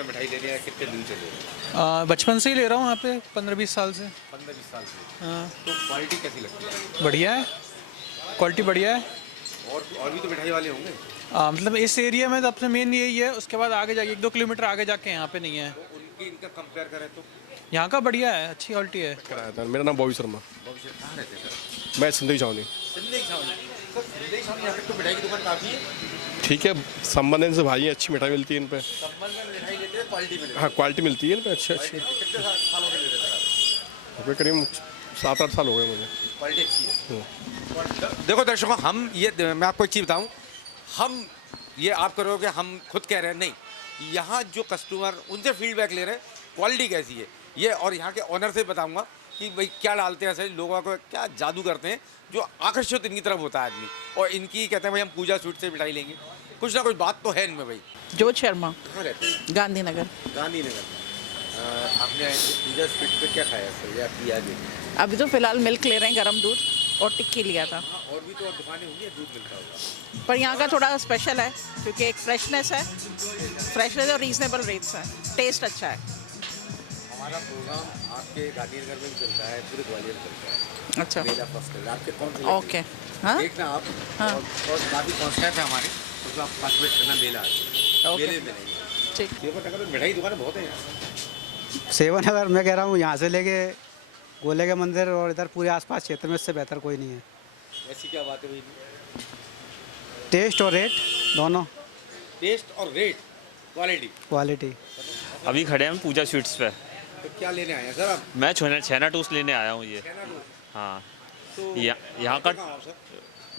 मिठाई ले रहे हैं, कितने दिन से ले रहे हैं? बचपन से ही ले रहा हूँ यहाँ पे 15-20 साल से। 15-20 साल से। हाँ। तो क्वालिटी कैसी लगती है? बढ़िया है, क्वालिटी बढ़िया है। और भी तो मिठाई वाले होंगे? मतलब इस एरिया में सबसे मेन यही है, उसके बाद आगे जाके 1-2 किलोमीटर आगे जाके यहाँ पे नहीं है। तो उनकी इनका कंपेयर करें तो यहाँ का बढ़िया है, अच्छी क्वालिटी है। कराया था। मेरा नाम बॉबी शर्मा। कहाँ रहते हैं सर? मैं सिंधी छावनी। सिंधी छावनी। सर सिंधी छावनी यहाँ पे तो मिठाई की दुकान काफ़ी है। ठीक है, संबंध से भाई हैं, अच्छी मिठाई मिलती है इन पे। संबंध में मिठाई लेते हैं, क्वालिटी मिलती है। हाँ क्वालिटी मिलती है इन पे अच्छी अच्छी। कितने सालों से ले रहे हैं सर? करीब 7-8 साल हो गए मुझे। क्वालिटी अच्छी है। देखो दर्शकों, हम ये मैं आपको एक चीज़ बताऊँ, हम ये आप करोगे हम खुद कह रहे हैं नहीं, यहाँ जो कस्टमर उनसे फीडबैक ले रहे हैं क्वालिटी कैसी है ये, और यहाँ के ऑनर से बताऊँगा कि भाई क्या डालते हैं, ऐसे लोगों को क्या जादू करते हैं जो आकर्षित इनकी तरफ होता है आदमी। और इनकी कहते हैं भाई हम पूजा स्वीट से मिठाई लेंगे, कुछ ना कुछ बात तो है इनमें भाई। जोत शर्मा, कहाँ रहते हैं? गांधीनगर। गांधीनगर में। आपने पूजा स्वीट पे क्या खाया सर, या आपकी याद है? अभी तो फिलहाल मिल्क ले रहे हैं, गर्म दूध और टिक्की लिया था। और भी तो और दुकानें होंगी, दूध मिलता होगा। पर यहाँ का थोड़ा स्पेशल है क्योंकि एक फ्रेशनेस और रीजनेबल रेट्स हैं, टेस्ट अच्छा है। हमारा प्रोग्राम आपके गांधीनगर में भी चलता है, पूरे ग्वालियर में चलता है। अच्छा, मेला फर्स्ट आपके कौन से? ओके, हाँ देखना आप। हाँ। और काफ़ी कॉन्सेप्ट है हमारे, तो आप पार्टिसिपेट करना मेला है, मेले में नहीं। ठीक। सेवानगर में मिठाई दुकानें बहुत है यहाँ। सेवानगर मैं कह रहा हूँ यहाँ से लेके गोले के मंदिर और इधर पूरे आसपास क्षेत्र में इससे बेहतर कोई नहीं है। ऐसी क्या बात है भाई? टेस्ट और रेट दोनों। टेस्ट और रेट, क्वालिटी। अभी खड़े हैं पूजा स्वीट्स पे। तो क्या लेने आए हैं सर आप? मैं छेना टोस्ट लेने आया हूँ ये। हाँ, तो यहाँ का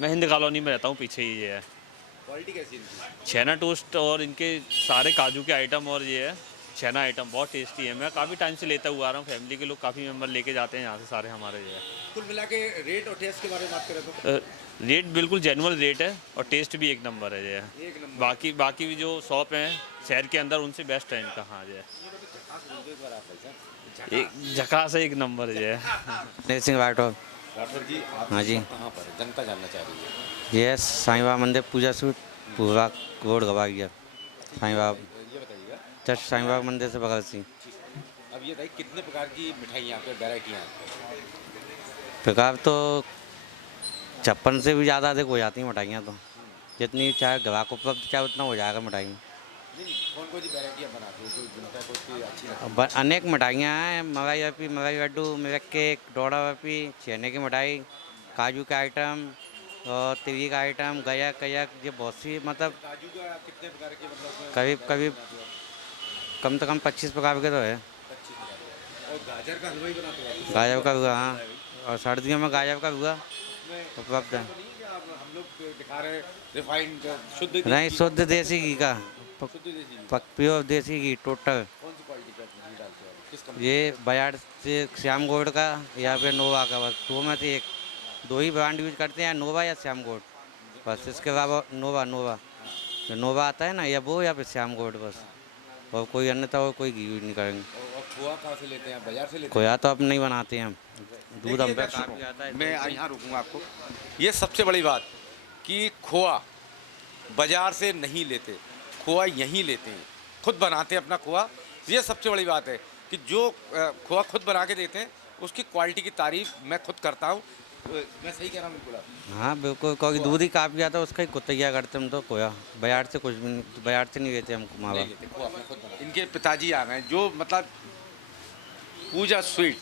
मैं हिंद कॉलोनी में रहता हूँ, पीछे ही ये है। क्वालिटी कैसी इनकी? छेना टोस्ट और इनके सारे काजू के आइटम और ये है छेना आइटम बहुत टेस्टी है। मैं काफ़ी टाइम से लेता हुआ आ रहा हूँ, फैमिली के लोग काफ़ी मेंबर लेके जाते हैं यहाँ से सारे हमारे ये है। कुल मिला के रेट और टेस्ट के बारे में बात करें तो? रेट बिल्कुल जेन्युइन रेट है और टेस्ट भी एक नंबर है ये है। एक नंबर। बाकी भी जो शॉप हैं शहर के अंदर उनसे बेस्ट है इनका। हाँ ये एक झकास है, एक नंबर है ये। सिंह राठौर। राठौर जी, आप हाँ जी। कहाँ पर है? जनता जानना चाह रही है। ये साईं बाबा मंदिर पूजा सूट पूरा रोड गवालियर। साईं बाबा ये बताइएगा। जस्ट साईं बाबा मंदिर से बगल से। अब ये बताइए कितने प्रकार की मिठाई यहाँ पे, वैरायटियाँ हैं? प्रकार तो 56 से भी ज़्यादा अधिक हो जाती हैं मिठाइयाँ तो। जितनी चाहे ग्राहक उपलब्ध चाहे उतना हो जाएगा मिठाई। नहीं, कौन सी वैरायटियाँ बनाते हो जो जिनका कोई अच्छी लगती है? अनेक मिठाइयाँ हैं, मलाई बर्फी, मलाई लड्डू, मिल्क केक, डोडा बर्फी, छेने की मिठाई, काजू के आइटम और तिरी का आइटम, गयक कयक, ये बहुत सी मतलब काजू का कितने प्रकार के, मतलब करीब कम से कम 25 प्रकार के तो है। 25 प्रकार। और गाजर का हलवा ही बनाते हैं? गाजर का हुआ, हाँ, और सर्दियों में गाजर का हुआ उपलब्ध है। हम लोग दिखा रहे हैं रिफाइंड शुद्ध घी नहीं, की- शुद्ध देसी घी का, शुद्ध देसी घी। प्योर देसी घी टोटल। कौन सी क्वालिटी का घी डालते हैं? किस कंपनी? ये बजाज से श्याम गोल्ड का या फिर नोवा का, बस दो में से एक, दो ही ब्रांड यूज करते हैं, नोवा या श्याम गोल्ड, बस। इसके अलावा नोवा जो नोवा आता है ना, या वो या फिर श्याम गोल्ड, बस। और कोई अन्यथा और कोई घी यूज नहीं करेंगे। और खोआ कहाँ से लेते हैं? बाजार से लेते हैं? खोया तो अब नहीं बनाते हैं हम, दूध हम पे देखिए काफ़ी दर्शकों, आता है। मैं यहाँ रुकूंगा आपको। ये सबसे बड़ी बात कि खोआ बाजार से नहीं लेते, खोआ यहीं लेते हैं, खुद बनाते हैं अपना खोआ। ये सबसे बड़ी बात है कि जो खोआ खुद बना के देते हैं उसकी क्वालिटी की तारीफ मैं खुद करता हूँ। मैं सही कह रहा हूँ बिल्कुल आप? हाँ बिल्कुल, क्योंकि दूध ही काफ़ी आता है, उसका ही खुद तैयार करते हम तो खोया। बाजार से कुछ भी नहीं, बाजार से नहीं लेते हम मावा। नहीं लेते, खोआ अपने खुद बनाते। इनके पिताजी आ गए जो मतलब पूजा स्वीट,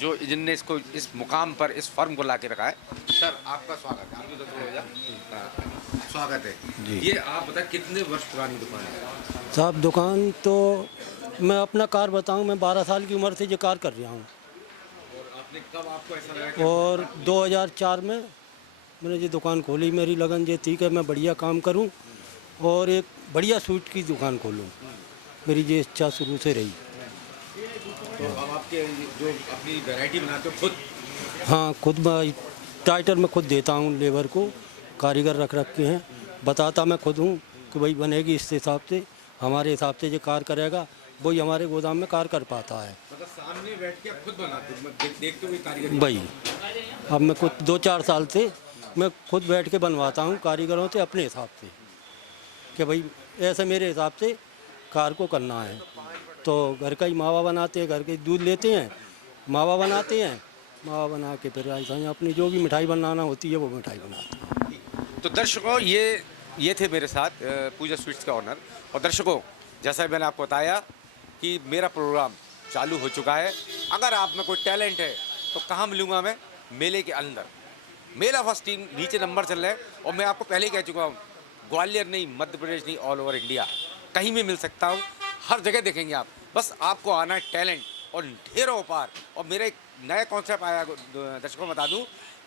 जो जिनने इसको इस मुकाम पर इस फर्म को ला के रखा है। सर आपका स्वागत है। आप भी तो हो जा। स्वागत है जी। ये आप बताएं कितने वर्ष पुरानी दुकान है? साहब दुकान तो मैं अपना कार बताऊं, मैं 12 साल की उम्र से ये कार कर रहा हूं। और आपने कब आपको ऐसा लगा कि और 2004 में मैंने ये दुकान खोली। मेरी लगन ये थी कि मैं बढ़िया काम करूं और एक बढ़िया स्वीट की दुकान खोलूं। मेरी ये इच्छा शुरू से रही। तो अब आपके जो अपनी वैरायटी बनाते हो खुद? हाँ, खुद टाइटर में खुद देता हूँ, लेबर को कारीगर रख रखे हैं, बताता मैं खुद हूँ कि भाई बनेगी इस हिसाब से, हमारे हिसाब से जो कार करेगा वही हमारे गोदाम में कार कर पाता है। मतलब सामने बैठ के आप खुद बनाते हो, देखते हुए कारीगर? भाई अब मैं खुद 2-4 साल से मैं खुद बैठ के बनवाता हूँ कारीगरों से अपने हिसाब से, कि भाई ऐसे मेरे हिसाब से कार को करना है। तो घर का ही मावा बनाते हैं, घर के दूध लेते हैं, मावा बनाते हैं, मावा बना के फिर ऐसा ही अपनी जो भी मिठाई बनाना होती है वो मिठाई बनाते हैं। तो दर्शकों ये थे मेरे साथ पूजा स्वीट्स का ऑनर। और दर्शकों, जैसा मैंने आपको बताया कि मेरा प्रोग्राम चालू हो चुका है। अगर आप में कोई टैलेंट है तो कहाँ मिलूँगा मैं? मेले के अंदर। मेला फर्स्ट टीम नीचे नंबर चल रहे हैं और मैं आपको पहले ही कह चुका हूँ, ग्वालियर नहीं, मध्य प्रदेश नहीं, ऑल ओवर इंडिया कहीं भी मिल सकता हूँ, हर जगह देखेंगे आप। बस आपको आना है टैलेंट और ढेरों उपहार। और मेरा एक नया कॉन्सेप्ट आया, दर्शकों बता दूँ,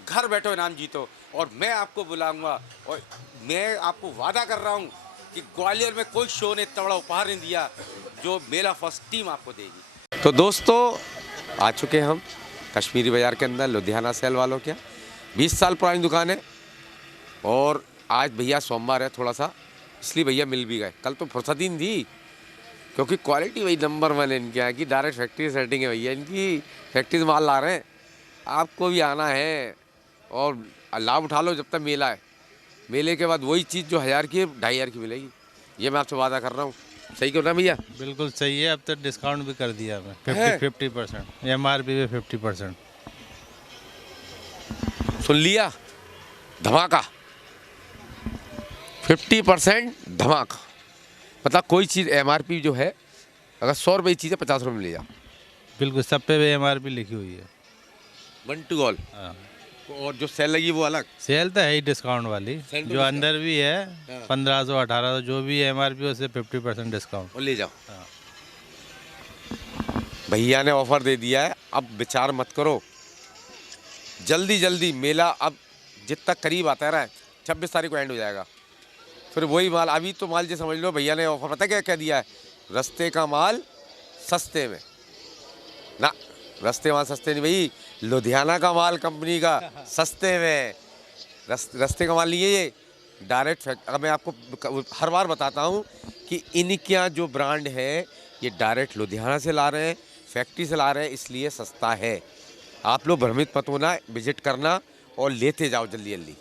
घर बैठो इनाम जीतो। और मैं आपको बुलाऊंगा और मैं आपको वादा कर रहा हूँ कि ग्वालियर में कोई शो ने इतना बड़ा उपहार नहीं दिया जो मेला फर्स्ट टीम आपको देगी। तो दोस्तों, आ चुके हैं हम कश्मीरी बाज़ार के अंदर, लुधियाना सेल वालों के यहाँ। 20 साल पुरानी दुकान है और आज भैया सोमवार है थोड़ा सा, इसलिए भैया मिल भी गए। कल तो फुर्सत ही नहीं थी क्योंकि क्वालिटी वही नंबर 1 है इनके यहाँ की। डायरेक्ट फैक्ट्री सेटिंग है भैया इनकी, फैक्ट्री से माल ला रहे हैं। आपको भी आना है और लाभ उठा लो जब तक मेला है। मेले के बाद वही चीज़ जो 1000 की है 2500 की मिलेगी, ये मैं आपसे वादा कर रहा हूँ। सही क्यों ना भैया? बिल्कुल सही है। अब तो डिस्काउंट भी कर दिया हमें, 50% MRP पे 50%। सुन लिया, धमाका 50% धमाका। मतलब कोई चीज़ MRP जो है, अगर 100 रुपये की चीज़ है 50 रुपये में ले जाओ। बिल्कुल, सब पे MRP लिखी हुई है। 1 to all। हाँ। और जो सेल लगी वो अलग? सेल तो है ही डिस्काउंट वाली, सेल तो जो अंदर भी है हाँ। 1500 1800 जो भी MRP उससे 50% डिस्काउंट। और ले जाओ। हाँ। भैया ने ऑफर दे दिया है, अब विचार मत करो, जल्दी जल्दी मेला अब जितना करीब आता है 26 तारीख को एंड हो जाएगा। फिर वही माल, अभी तो माल जो समझ लो भैया ने ऑफर पता क्या क्या दिया है, रस्ते का माल सस्ते में ना, रस्ते माल सस्ते नहीं भाई, लुधियाना का माल कंपनी का सस्ते में। रस्ते का माल नहीं है ये, डायरेक्ट फैक्ट। अगर मैं आपको हर बार बताता हूँ कि इनके यहाँ जो ब्रांड है ये डायरेक्ट लुधियाना से ला रहे हैं, फैक्ट्री से ला रहे हैं, इसलिए सस्ता है। आप लोग भ्रमित मत होना, विजिट करना और लेते जाओ जल्दी जल्दी।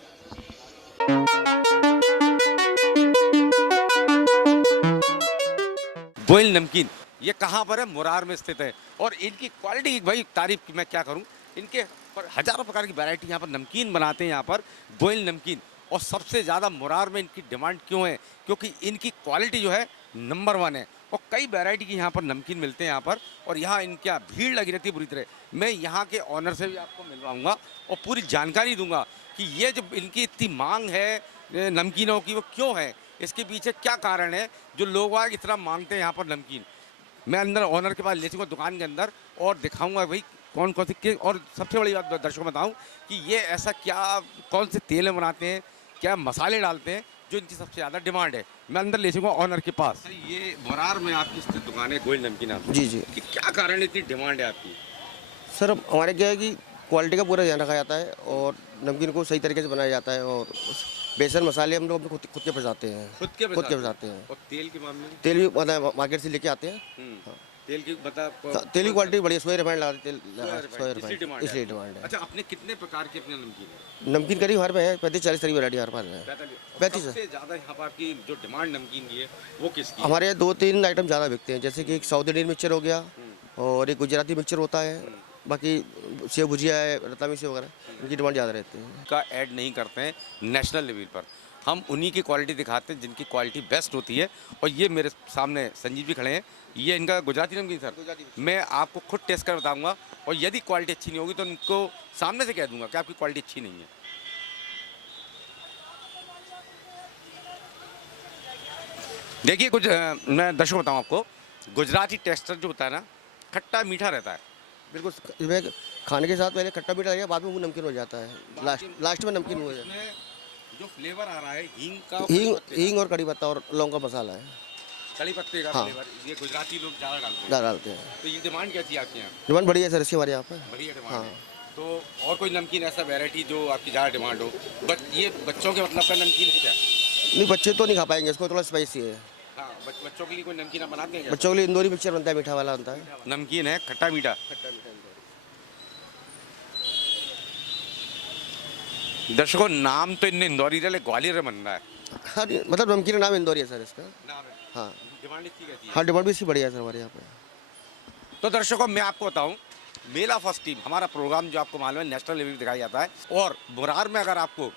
गोयल नमकीन ये कहाँ पर है? मुरार में स्थित है। और इनकी क्वालिटी की भाई तारीफ की मैं क्या करूँ, इनके पर हजारों प्रकार की वैरायटी यहाँ पर नमकीन बनाते हैं यहाँ पर, गोयल नमकीन। और सबसे ज़्यादा मुरार में इनकी डिमांड क्यों है? क्योंकि इनकी क्वालिटी जो है नंबर 1 है और कई वैरायटी की यहाँ पर नमकीन मिलते हैं यहाँ पर। और यहाँ इनके यहाँ भीड़ लगी रहती है बुरी तरह। मैं यहाँ के ऑनर से भी आपको मिलवाऊँगा और पूरी जानकारी दूंगा कि ये जो इनकी इतनी मांग है नमकीनों की वो क्यों है, इसके पीछे क्या कारण है जो लोग इतना मांगते हैं यहाँ पर नमकीन। मैं अंदर ऑनर के पास ले चलूँगा दुकान के अंदर और दिखाऊंगा भाई कौन कौन से, और सबसे बड़ी बात दर्शकों को बताऊं कि ये ऐसा क्या, कौन से तेल में बनाते हैं, क्या मसाले डालते हैं जो इनकी सबसे ज़्यादा डिमांड है। मैं अंदर ले चलूँगा ऑनर के पास। ये मुरार में आपकी दुकान है गोयल नमकीन आपकी? जी जी। कि क्या कारण इतनी डिमांड है आपकी? सर हमारे क्या है कि क्वालिटी का पूरा ध्यान रखा जाता है और नमकीन को सही तरीके से बनाया जाता है और बेसन मसाले हम लोग अपने खुद के पिसाते हैं। खुद के पिसाते हैं। और तेल के मामले में? तेल भी मार्केट से लेके आते हैं। तेल की तेल की क्वालिटी बढ़िया, सोया रिफाइंड लगाते हैं, इसलिए डिमांड है। अच्छा, अपने कितने प्रकार के अपने नमकीन है? नमकीन करीब हर में है 35-40 तरह की वैरायटी हर पास है। 35 सबसे ज़्यादा यहाँ पर आपकी जो डिमांड नमकीन की है वो किसकी? हमारे यहाँ 2-3 आइटम ज़्यादा बिकते हैं, जैसे कि एक साउथ इंडियन मिक्सचर हो गया और एक गुजराती मिक्सचर होता है, बाकी सेव भुजिया है, रतामी सेव वगैरह, इनकी डिमांड ज़्यादा रहती है। का ऐड नहीं करते हैं नेशनल लेवल पर, हम उन्हीं की क्वालिटी दिखाते हैं जिनकी क्वालिटी बेस्ट होती है। और ये मेरे सामने संजीव भी खड़े हैं, ये इनका गुजराती नमकीन सर, मैं आपको खुद टेस्ट कर बताऊंगा और यदि क्वालिटी अच्छी नहीं होगी तो उनको सामने से कह दूंगा कि आपकी क्वालिटी अच्छी नहीं है। देखिए कुछ मैं दर्शकों बताऊँ आपको, गुजराती टेक्सचर जो होता है ना, खट्टा मीठा रहता है बिल्कुल। खाने के साथ पहले खट्टा मीठा लगेगा, बाद में वो नमकीन हो जाता है, लास्ट में नमकीन हो जाता है। जो फ्लेवर आ रहा है हींग और कड़ी पत्ता और लौंग का मसाला है, कड़ी पत्ते का फ्लेवर, ये गुजराती लोग ज़्यादा डालते हैं। तो ये डिमांड कैसी है आपके यहाँ? डिमांड बढ़िया है सर इसके हमारे यहाँ पे। बढ़िया डिमांड है। तो और कोई नमकीन ऐसा वैरायटी जो आपकी ज़्यादा डिमांड हो? ये बच्चों के मतलब का नमकीन क्या? नहीं, बच्चे तो नहीं खा पाएंगे इसको, थोड़ा स्पाइसी है। हाँ, बच्चों के लिए कोई नमकीन आप बनाते हैं? बच्चों के लिए इंदौरी मिक्सचर बनता है, मीठा वाला बनता है। नमकीन है खट्टा मीठा। दर्शकों, नाम तो इनने इंदौरी रहे, ग्वालियर में बन रहा है। हाँ, मतलब नमकीन नाम इंदौरी है सर इसका। नाम है। हाँ, डिमांड इसकी कैसी है? हाँ, डिमांड भी इसकी बढ़िया है सर हमारे यहाँ पे। तो दर्शकों, मैं आपको बताऊं, मेला फर्स्ट टीम हमारा प्रोग्राम जो आपको मालूम है नेशनल लेवल दिखाया जाता है। और मुरार में अगर आपको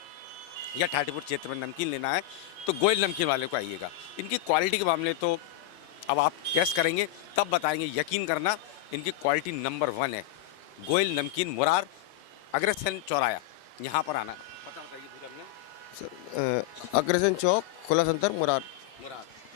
या ठाटीपुर क्षेत्र में नमकीन लेना है तो गोयल नमकीन वाले को आइएगा। इनकी क्वालिटी के मामले तो अब आप टेस्ट करेंगे तब बताएंगे, यकीन करना इनकी क्वालिटी नंबर 1 है। गोयल नमकीन मुरार, अग्रसेन चौराया, यहाँ पर आना। पता बताइए पूरा अपने। अग्रसेन चौक, खुला संतर, मुरार।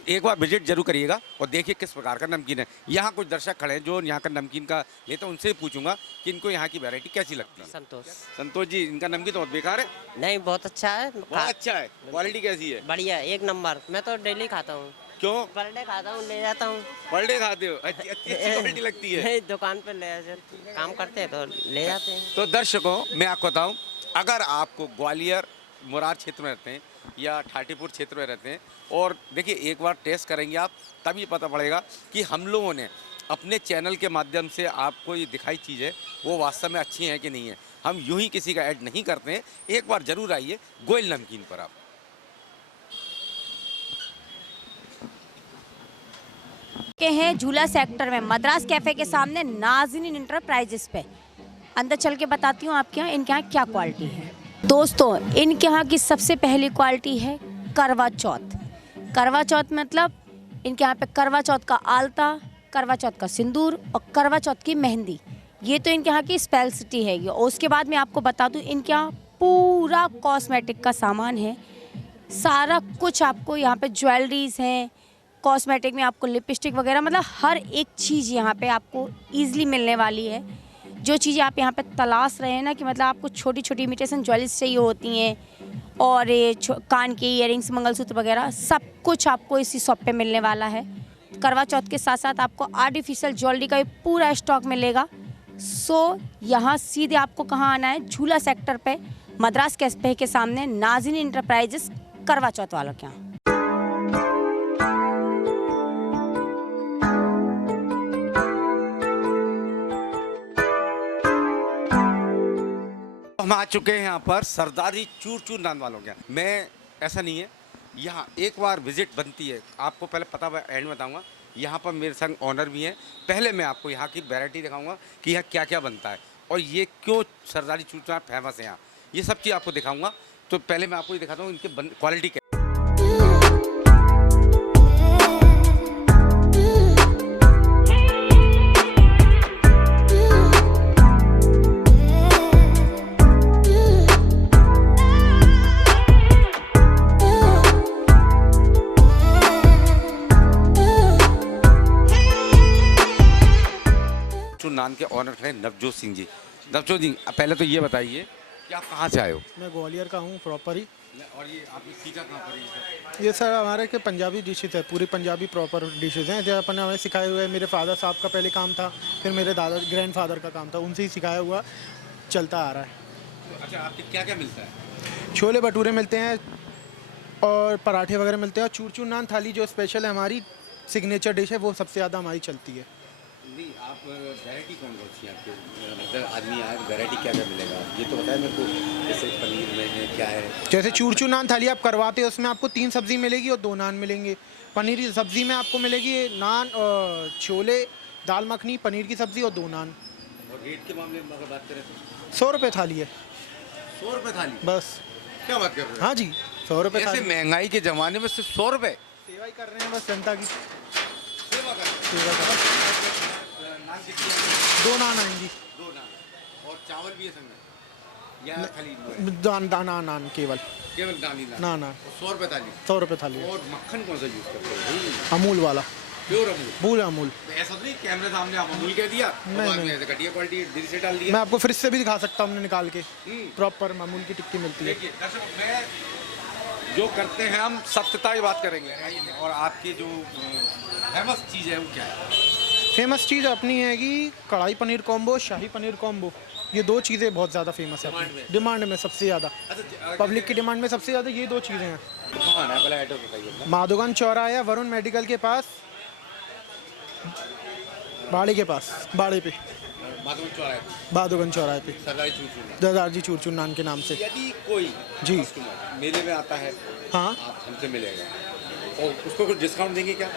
एक बार विजिट जरूर करिएगा और देखिए किस प्रकार का नमकीन है। यहाँ कुछ दर्शक खड़े हैं जो यहाँ का नमकीन का लेते हैं, उनसे पूछूंगा कि इनको यहाँ की वैरायटी कैसी लगती है। संतोष जी, इनका नमकीन तो बहुत बेकार है? नहीं, बहुत अच्छा है। बहुत अच्छा है। क्वालिटी कैसी है? बढ़िया, एक नंबर। मैं तो डेली खाता हूँ। क्यों? पर डे खाता हूँ, ले जाता हूँ। पर डे खाते हो? अच्छी क्वालिटी लगती है? दुकान पे ले काम करते हैं तो ले जाते हैं। तो दर्शकों, मैं आपको बताऊँ, अगर आपको ग्वालियर मुरार क्षेत्र में रहते हैं या ठाटीपुर क्षेत्र में रहते हैं, और देखिए एक बार टेस्ट करेंगे आप, तभी पता पड़ेगा कि हम लोगों ने अपने चैनल के माध्यम से आपको ये दिखाई चीज़ें वो वास्तव में अच्छी हैं कि नहीं है। हम यूं ही किसी का ऐड नहीं करते हैं। एक बार ज़रूर आइए गोयल नमकीन पर। आप के हैं झूला सेक्टर में मद्रास कैफ़े के सामने नाज़नीन इंटरप्राइजेस पे। अंदर चल के बताती हूँ आपके यहाँ इनके यहाँ क्या क्वालिटी है। दोस्तों, इनके यहाँ की सबसे पहली क्वालिटी है करवा चौथ। करवा चौथ मतलब इनके यहाँ पे करवा चौथ का आलता, करवा चौथ का सिंदूर और करवा चौथ की मेहंदी, ये तो इनके यहाँ की स्पेशलिटी है। और उसके बाद मैं आपको बता दूँ, इनके यहाँ पूरा कॉस्मेटिक का सामान है, सारा कुछ आपको यहाँ पे ज्वेलरीज हैं, कॉस्मेटिक में आपको लिपस्टिक वगैरह, मतलब हर एक चीज़ यहाँ पे आपको ईजिली मिलने वाली है। जो चीज़ें आप यहाँ पे तलाश रहे हैं ना, कि मतलब आपको छोटी छोटी इमिटेशन ज्वेलरीज चाहिए होती हैं और ये कान के इयररिंग्स, मंगलसूत्र वगैरह, सब कुछ आपको इसी शॉप पे मिलने वाला है। करवा चौथ के साथ साथ आपको आर्टिफिशियल ज्वेलरी का भी पूरा स्टॉक मिलेगा। सो यहाँ सीधे आपको कहाँ आना है, झूला सेक्टर पे मद्रास कैफे के सामने नाज़नीन इंटरप्राइजेस करवा चौथ वालों के यहाँ। हम आ चुके हैं यहाँ पर सरदारी चूर चूर नान वालों के यहाँ। मैं ऐसा नहीं है, यहाँ एक बार विजिट बनती है। आपको पहले पता एंड में बताऊँगा। यहाँ पर मेरे संग ऑनर भी हैं। पहले मैं आपको यहाँ की वैरायटी दिखाऊंगा कि यहाँ क्या क्या बनता है और ये क्यों सरदारी चूर चूर फेमस है यहाँ, ये सब चीज़ आपको दिखाऊंगा। तो पहले मैं आपको ये दिखाता हूँ इनकी क्वालिटी क्या। चूरचूर नान के ऑनर हैं नवजोत सिंह जी। नवजोत जी, पहले तो ये बताइए कि आप कहाँ से आए हो? मैं ग्वालियर का हूँ प्रॉपर ही। और ये आपने सीखा कहाँ पर है? ये सर हमारे के पंजाबी डिशेज है, पूरी पंजाबी प्रॉपर डिशेज हैं जो अपन ने हमें सिखाए हुए हैं। मेरे फादर साहब का पहले काम था, फिर मेरे दादा ग्रैंडफादर का काम था, उनसे ही सिखाया हुआ चलता आ रहा है। तो अच्छा, आपके क्या क्या मिलता है? छोले भटूरे मिलते हैं और पराठे वगैरह मिलते हैं, और चूरचूर नान थाली जो स्पेशल है हमारी सिग्नेचर डिश है, वो सबसे ज़्यादा हमारी चलती है। नहीं, आप वैरायटी कौन कौन सी है आपके? मतलब आदमी आए, वैरायटी क्या क्या मिलेगा ये तो बताएं मेरे को। जैसे पनीर में है, क्या है? जैसे चूरचूर नान थाली आप करवाते हो, उसमें आपको 3 सब्ज़ी मिलेगी और 2 नान मिलेंगे। पनीर की सब्ज़ी में आपको मिलेगी नान, छोले, दाल मखनी, पनीर की सब्ज़ी और 2 नान। और रेट के मामले में अगर बात करें तो 100 रुपये थाली है। 100 रुपये थाली? बस। क्या बात कर रहे हो? हाँ जी, 100 रुपये ऐसे थाली। महंगाई के ज़माने में सिर्फ 100 रुपये? सेवा ही कर रहे हैं बस जनता की। सेवा कर सेवा कर रहे हैं। नान कितनी? 2 नान आएंगी। 2 नान और चावल भी है संग में या खाली? नान केवल दाल ही ना ना। 100 रुपये थाली? 100 रुपये थाली। और मक्खन कौन सा यूज़ करते हो भाई? अमूल वाला। प्योर अमूल? पूरा अमूल। तो ऐसा तो नहीं कैमरे सामने आप अमूल कह दिया, नहीं। ऐसे घटिया क्वालिटी दिल से डाल दिया। मैं आपको फ्रिज से भी दिखा सकता हूँ, हमने निकाल के प्रॉपर अमूल की टिक्की मिलती है। देखिए दर्शक, मैं जो करते हैं हम सत्यता की बात करेंगे। और आपकी जो फेमस चीज़ है वो क्या है? फेमस चीज़ अपनी है कि कढ़ाई पनीर कॉम्बो, शाही पनीर कॉम्बो, ये 2 चीज़ें बहुत ज़्यादा फेमस है। डिमांड में सबसे ज़्यादा, पब्लिक की डिमांड में सबसे ज़्यादा ये 2 चीज़ें हैं। कहाँ है पहले एड्रेस बताइए? माधोगन चौराहा, वरुण मेडिकल के पास, बाड़े के पास, बाड़े पे, माधोगन चौराहे पे, सरदार जी चूरचूर नान के नाम से। यदि कोई जी मेले में आता है, हाँ, आप हमसे मिलेगा और उसको कुछ डिस्काउंट देंगे क्या?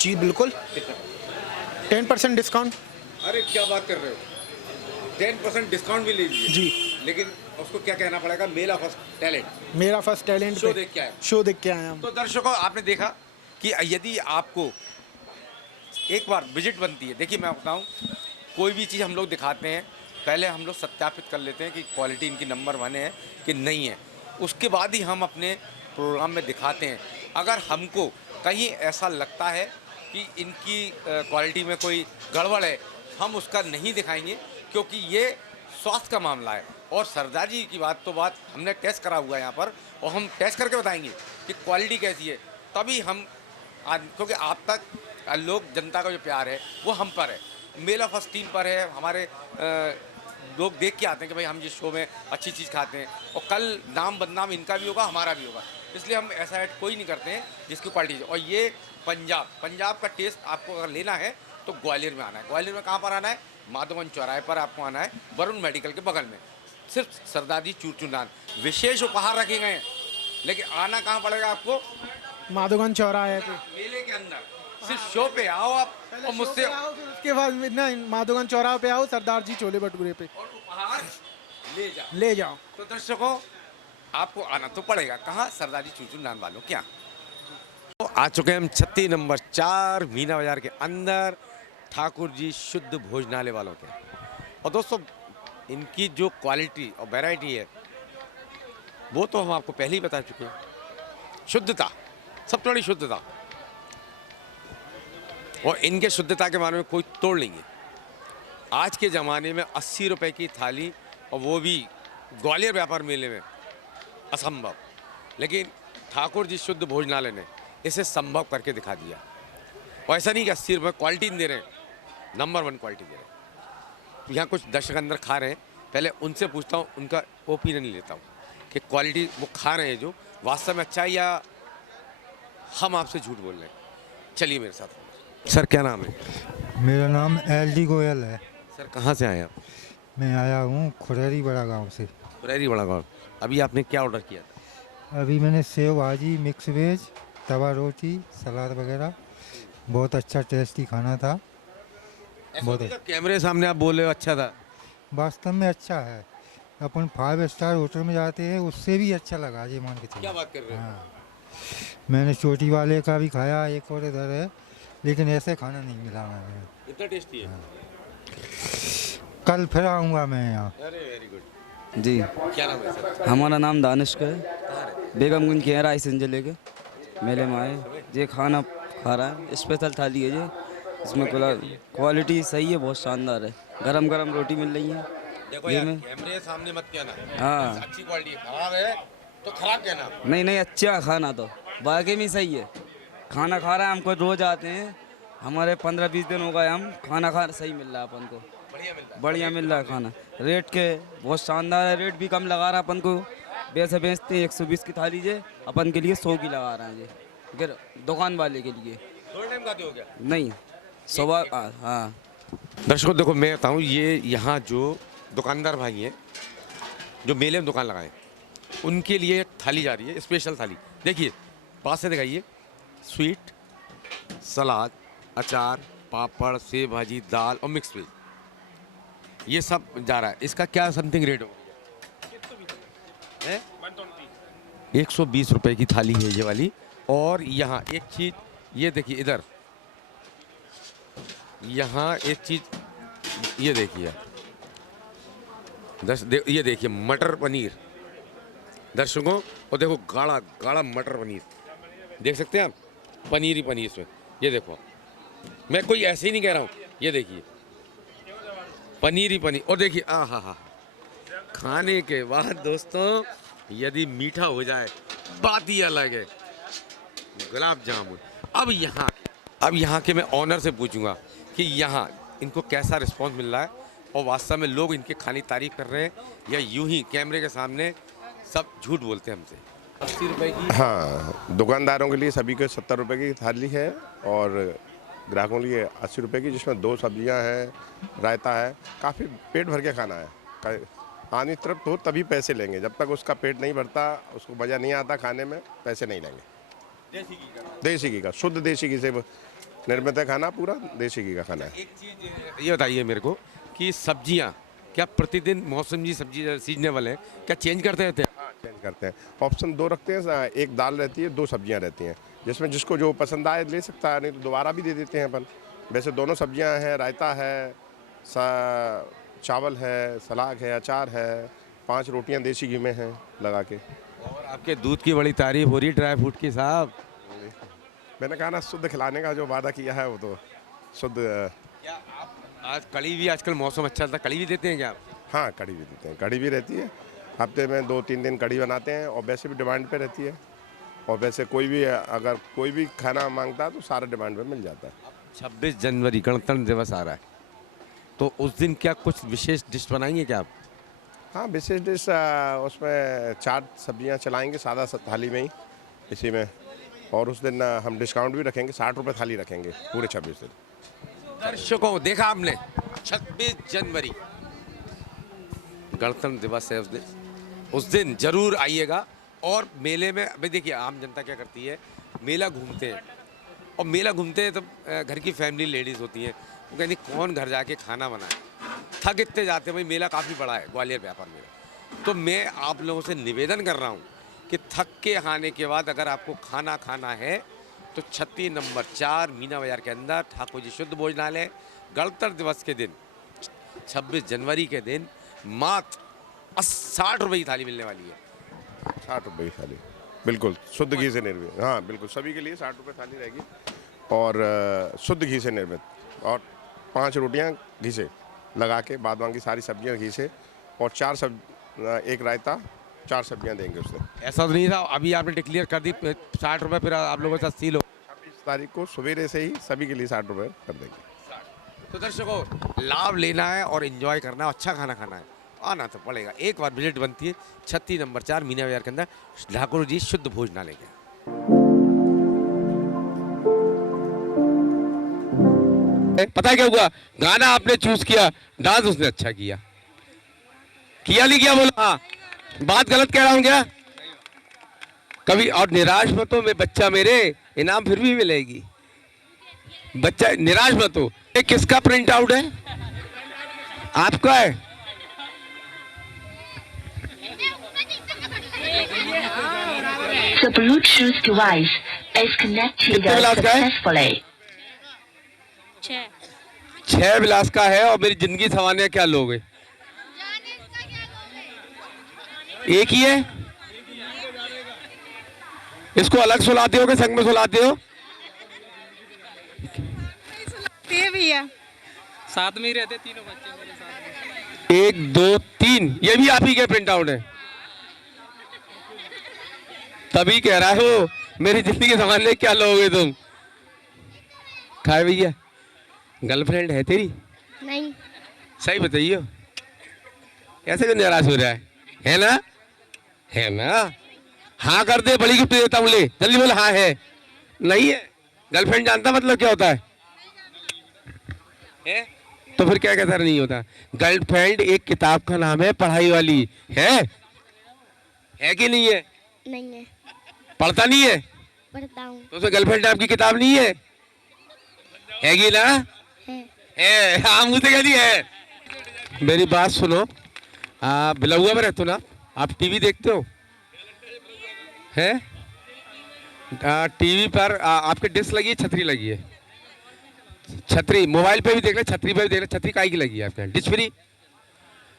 जी बिल्कुल, 10% डिस्काउंट। अरे क्या बात कर रहे हो, 10% डिस्काउंट भी लीजिए जी। लेकिन उसको क्या कहना पड़ेगा? मेरा फर्स्ट टैलेंट, मेरा फर्स्ट टैलेंट शो देख के आए। शो देख के आए हम। तो दर्शकों, आपने देखा कि यदि आपको एक बार विजिट बनती है, देखिए मैं बताऊं, कोई भी चीज़ हम लोग दिखाते हैं, पहले हम लोग सत्यापित कर लेते हैं कि क्वालिटी इनकी नंबर 1 है कि नहीं है, उसके बाद ही हम अपने प्रोग्राम में दिखाते हैं। अगर हमको कहीं ऐसा लगता है कि इनकी क्वालिटी में कोई गड़बड़ है, हम उसका नहीं दिखाएंगे, क्योंकि ये स्वास्थ्य का मामला है। और सरदार जी की बात हमने टेस्ट करा हुआ है यहाँ पर, और हम टेस्ट करके बताएंगे कि क्वालिटी कैसी है, तभी हम आज, क्योंकि आप तक लोग, जनता का जो प्यार है वो हम पर है, मेला फर्स्ट टीम पर है। हमारे लोग देख के आते हैं कि भाई हम जिस शो में अच्छी चीज़ खाते हैं, और कल नाम बदनाम इनका भी होगा, हमारा भी होगा, इसलिए हम ऐसा ऐड कोई नहीं करते हैं जिसकी क्वालिटी। और ये पंजाब का टेस्ट आपको अगर लेना है तो ग्वालियर में आना है। ग्वालियर में कहाँ पर आना है? माधोगन चौराहे पर आपको आना है, वरुण मेडिकल के बगल में, सिर्फ सरदार जी चूरचूर नान। विशेष उपहार रखे गए हैं, लेकिन आना कहाँ पड़ेगा आपको? माधोगन चौराहे पे, मेले के अंदर। सिर्फ शो पे आओ आप, और मुझसे उसके बाद ना माधोगन चौराहे पे आओ, सरदार जी छोले भटूरे पे, और उपहार ले जाओ। तो दर्शकों, आपको आना तो पड़ेगा। कहाँ? सरदार जी चूरचूर नान वालों क्या। तो आ चुके हैं हम 36 नंबर 4 मीना बाजार के अंदर, ठाकुर जी शुद्ध भोजनालय वालों के। और दोस्तों, इनकी जो क्वालिटी और वैरायटी है वो तो हम आपको पहले ही बता चुके हैं। शुद्धता, सबसे बड़ी शुद्धता, और इनके शुद्धता के बारे में कोई तोड़ लेंगे। आज के ज़माने में 80 रुपए की थाली, और वो भी ग्वालियर व्यापार मेले में, असंभव। लेकिन ठाकुर जी शुद्ध भोजनालय ने इसे संभव करके दिखा दिया। और ऐसा नहीं कि 80 रुपये क्वालिटी नहीं दे रहे हैं, नंबर 1 क्वालिटी दे रहे हैं। तो यहाँ कुछ दर्शक अंदर खा रहे हैं, पहले उनसे पूछता हूँ, उनका ओपिनियन लेता हूँ कि क्वालिटी वो खा रहे हैं जो वास्तव में अच्छा है, या हम आपसे झूठ बोल रहे हैं। चलिए मेरे साथ। सर क्या नाम है? मेरा नाम LD गोयल है। सर कहाँ से आए आप? मैं आया हूँ खुरेरी बड़ा गांव से। खुरेरी बड़ा गांव। अभी आपने क्या ऑर्डर किया था? अभी मैंने सेव भाजी, मिक्स वेज, तवा रोटी, सलाद वगैरह, बहुत अच्छा टेस्टी खाना था। बहुत कैमरे सामने आप बोल रहे हो अच्छा था, वास्तव में अच्छा है। अपन 5 स्टार होटल में जाते हैं, उससे भी अच्छा लगा, ये मान के चलिए। क्या बात कर रहे हो? हाँ, मैंने चोटी वाले का भी खाया, एक और इधर है, लेकिन ऐसे खाना नहीं मिला मैंने। इतना टेस्टी है। कल फिर आऊँगा मैं यहाँ। अरे वेरी गुड जी। क्या नाम है सर? हमारा नाम दानिश का है, बेगमगंज के हैं, राइस इंजले के मेले में आए। ये खाना खा रहा है, स्पेशल थाली है ये, इसमें क्वालिटी सही है, बहुत शानदार है। गरम गरम रोटी मिल रही है। देखो ये यार, में कैमरे सामने मत कहना। हाँ। अच्छी क्वालिटी खराब है तो खराब कहना। नहीं नहीं, अच्छा खाना तो वाकई में सही है। खाना खा रहे हैं, हमको रोज आते हैं, हमारे 15-20 दिन हो गए, हम खाना खा सही मिल रहा है अपन को, बढ़िया मिल रहा है खाना। रेट के बहुत शानदार है, रेट भी कम लगा रहा है अपन को। वैसे बेचते हैं 120 की थाली जे, अपन के लिए 100 की लगा रहे हैं जी, फिर दुकान वाले के लिए। थोड़ा टाइम खाते हो क्या? नहीं, सुबह। हाँ दर्शकों देखो, मैं बताऊँ, ये यहाँ जो दुकानदार भाई हैं जो मेले में दुकान लगाए, उनके लिए थाली जा रही है, स्पेशल थाली। देखिए पास से दिखाइए, स्वीट, सलाद, अचार, पापड़, सेव भाजी, दाल और मिक्स वेज, ये सब जा रहा है। इसका क्या समथिंग रेट हो? 120 रुपए की थाली है ये वाली। और यहाँ एक चीज़ ये देखिए, इधर यहाँ एक चीज़ ये देखिए, ये देखिए मटर पनीर दर्शकों, और देखो गाढ़ा गाढ़ा मटर पनीर, देख सकते हैं आप, पनीर ही पनीर इसमें। ये देखो, मैं कोई ऐसे ही नहीं कह रहा हूँ, ये देखिए पनीर ही पनीर। और देखिए हा, खाने के बाद दोस्तों यदि मीठा हो जाए बात ही अलग है, गुलाब जामुन। अब यहाँ के मैं ऑनर से पूछूंगा कि यहाँ इनको कैसा रिस्पांस मिल रहा है, और वास्तव में लोग इनके खाने की तारीफ कर रहे हैं या यूं ही कैमरे के सामने सब झूठ बोलते हैं हमसे। 80 रुपए की। हाँ, दुकानदारों के लिए सभी को 70 रुपए की थाली है, और ग्राहकों के लिए 80 रुपए की, जिसमें 2 सब्जियां हैं, रायता है। काफ़ी पेट भर के खाना है। आनी तरफ तो तभी पैसे लेंगे, जब तक उसका पेट नहीं भरता, उसको मज़ा नहीं आता खाने में, पैसे नहीं लेंगे। देसी घी का, शुद्ध देसी घी से निर्मित है खाना, पूरा देसी घी का खाना है। एक चीज़ ये बताइए मेरे को कि सब्जियां क्या प्रतिदिन मौसम की सब्जी सीजनेबल है, क्या चेंज करते रहते हैं? हाँ, चेंज करते हैं। ऑप्शन 2 रखते हैं, एक दाल रहती है, 2 सब्जियां रहती हैं, जिसमें जिसको जो पसंद आए ले सकता है, नहीं तो दोबारा भी दे देते हैं अपन। वैसे दोनों सब्जियां हैं, रायता है, चावल है, सलाद है, अचार है, 5 रोटियां देसी घी में हैं लगा के। और आपके दूध की बड़ी तारीफ हो रही ड्राई फ्रूट की साहब। मैंने कहा ना, शुद्ध खिलाने का जो वादा किया है वो तो शुद्ध। क्या आप आज कड़ी भी, आजकल मौसम अच्छा था, कड़ी भी देते हैं क्या आप? हाँ, कड़ी भी देते हैं, कड़ी भी रहती है। हफ्ते में 2-3 दिन कड़ी बनाते हैं, और वैसे भी डिमांड पे रहती है। और वैसे कोई भी अगर कोई भी खाना मांगता है तो सारा डिमांड पे मिल जाता है। 26 जनवरी गणतंत्र दिवस आ रहा है, तो उस दिन क्या कुछ विशेष डिश बनाएंगे क्या आप? हाँ, विशेष डिश उसमें 4 सब्जियां चलाएंगे सादा थाली में ही, इसी में। और उस दिन हम डिस्काउंट भी रखेंगे, 60 रुपये थाली रखेंगे पूरे 26 दिन। दर्शकों देखा आपने, 26 जनवरी गणतंत्र दिवस है, उस दिन जरूर आइएगा। और मेले में अभी देखिए आम जनता क्या करती है, मेला घूमते हैं, और मेला घूमते हैं तो घर की फैमिली लेडीज़ होती हैं, वो कहती कौन घर जाके खाना बनाए, थक इतने जाते हैं। भाई मेला काफ़ी बड़ा है, ग्वालियर व्यापार मेला। तो मैं आप लोगों से निवेदन कर रहा हूँ कि थक के आने के बाद अगर आपको खाना खाना है तो 36 नंबर 4 मीना बाजार के अंदर ठाकुर जी शुद्ध भोजनालय, गणतंत्र दिवस के दिन 26 जनवरी के दिन मात्र 60 रुपये की थाली मिलने वाली है। 60 रुपये की थाली, बिल्कुल शुद्ध घी से निर्मित। हाँ बिल्कुल, सभी के लिए 60 रुपये थाली रहेगी, और शुद्ध घी से निर्मित, और 5 रोटियां घी से लगा के, बाद बाकी सारी सब्जियां घी से, और 1 रायता, 4 सब्जियां देंगे उससे। ऐसा तो नहीं था, अभी आपने डिक्लेयर कर दी 60 रुपये, फिर आप लोगों के साथ सील हो। 26 तारीख को सवेरे से ही सभी के लिए 60 रुपये कर देंगे। तो दर्शकों लाभ लेना है और एंजॉय करना है, अच्छा खाना खाना है, आना तो पड़ेगा। एक बार विजिट बनती है 36 नंबर 4 मीना बाजार के अंदर ठाकुर जी शुद्ध भोजनालय के। पता है क्या हुआ, गाना आपने चूज किया, डांस उसने अच्छा किया नहीं किया, बोला हाँ, बात गलत कह रहा हूँ क्या कभी? और निराश मत हो, मैं बच्चा, मेरे इनाम फिर भी मिलेगी, बच्चा निराश मत हो। ये किसका प्रिंट आउट है? आपका है? The Bluetooth device is connected successfully. 6 विलास का है, और मेरी जिंदगी संवारने क्या लोगे? एक ही है, इसको अलग सुलाते हो कि संग में सुलाते हो? भैया साथ में ही रहते तीनों बच्चे मेरे साथ में। 1 2 3 ये भी आप ही के प्रिंट आउट है। तभी कह रहा हो मेरी जिंदगी संभालने क्या लोगे तुम। खाए भैया गर्लफ्रेंड है तेरी? नहीं। सही बताइए, ऐसे क्यों निराश हो रहा है ना? है ना? हाँ कर दे, बड़ी गिफ्ट देता हूँ, ले जल्दी बोल। हाँ है, नहीं है? गर्लफ्रेंड जानता मतलब क्या होता है? तो फिर क्या कहता नहीं होता? गर्लफ्रेंड एक किताब का नाम है, पढ़ाई वाली है कि नहीं है? नहीं है। पढ़ता नहीं है? पढ़ता हूँ। तो उसमें गर्लफ्रेंड आपकी किताब नहीं है? हैगी ना? है। हाँ मुझे कहती है। मेरी बात सुनो, बिलौआ में रहते हो ना आप? टीवी देखते हो? है टीवी पर आपके डिश लगी है, छतरी लगी है? छतरी मोबाइल पे भी देख ले, छतरी पे भी देख ले। छतरी काहे की लगी है आपके यहाँ? डिश फ्री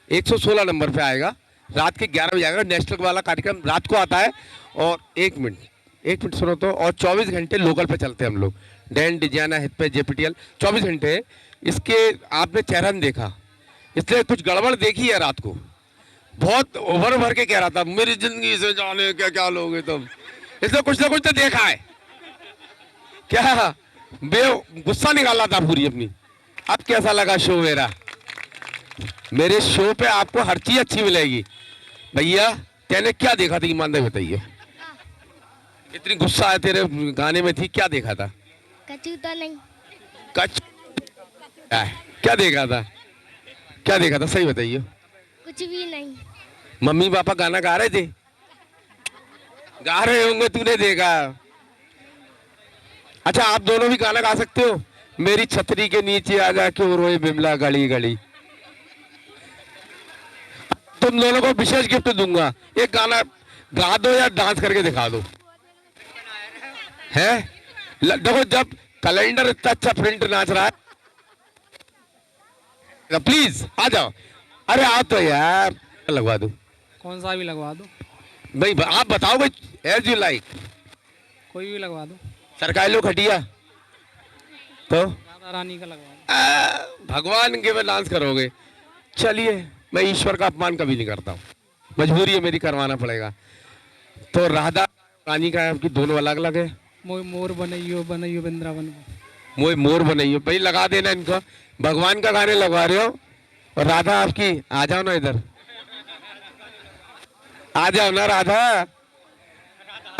116 नंबर पे आएगा, रात के 11 बजे आएगा। नेशनल वाला कार्यक्रम रात को आता है। और एक मिनट सुनो तो, और 24 घंटे लोकल पे चलते हैं हम लोग। डैन डिजाना हित पे JPTL 24 घंटे। इसके आपने चेहरा नहीं देखा, इसलिए कुछ गड़बड़ देखी है रात को। बहुत ओवर भर के कह रहा था मेरी जिंदगी से जाने क्या क्या लोगे तुम, इसलिए कुछ ना कुछ तो देखा है। क्या गुस्सा निकाला था पूरी अपनी। अब कैसा लगा शो मेरा? मेरे शो पे आपको हर चीज अच्छी मिलेगी। भैया तेने क्या देखा था, ईमानदारी बताइए। इतनी गुस्सा है तेरे गाने में थी, क्या देखा था? कचू तो नहीं। क्या देखा था? क्या देखा था सही बताइए। कुछ भी नहीं। मम्मी पापा गाना गा रहे थे? गा रहे होंगे, तूने देखा। अच्छा आप दोनों भी गाना गा सकते हो? मेरी छतरी के नीचे आ जा क्यों रोए बिमला गली गली। तुम दोनों को विशेष गिफ्ट दूंगा, एक गाना गा दो या डांस करके दिखा दो। है देखो, जब कैलेंडर इतना अच्छा प्रिंट नाच रहा है, प्लीज आ जाओ। अरे आओ तो यार, लगवा दो। कौन सा भी लगवा दो भाई, आप बताओ भाई, एज यू लाइक। कोई भी लगवा दो। सरकारी लोग खटिया तो राधा रानी का लगवा दो। भगवान के में डांस करोगे? चलिए, मैं ईश्वर का अपमान कभी नहीं करता हूँ, मजबूरी है मेरी, करवाना पड़ेगा। तो राधा रानी का आपकी दोनों अलग अलग है? मोर बनइयो बनइयो वृंदावन। मोर बनइयो भाई, लगा देना इनको। भगवान का गाने लगवा रहे हो और राधा आपकी, आ जाओ ना इधर, आ जाओ ना राधा,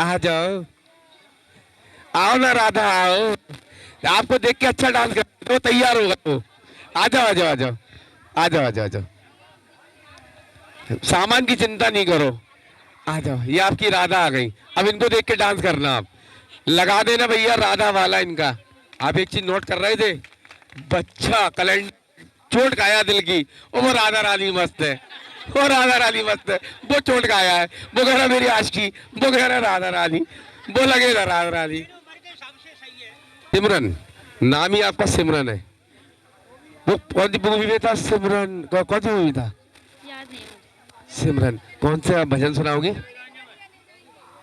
आ जाओ, आओ ना राधा आओ। आपको देख के अच्छा डांस कर तो तैयार होगा वो। आ जाओ आ जाओ आ जाओ आ जाओ आ जाओ आ जाओ, सामान की चिंता नहीं करो, आ जाओ। ये आपकी राधा आ गई, अब इनको देख के डांस करना। आप लगा देना भैया राधा वाला इनका। आप एक चीज नोट कर रहे थे, बच्चा कैलेंडर चोट खाया दिल की, वो राधा रानी मस्त है, वो राधा रानी मस्त है, वो चोट खाया है, वो कह रहा मेरी आशिकी, वो कह रहा राधा रानी, वो लगेगा राधा रानी। सिमरन नाम ही आपका सिमरन है। वो कौन सी मूवी में था सिमरन? कौन सी मूवी था? याद नहीं। सिमरन कौन सा भजन सुनाओगी?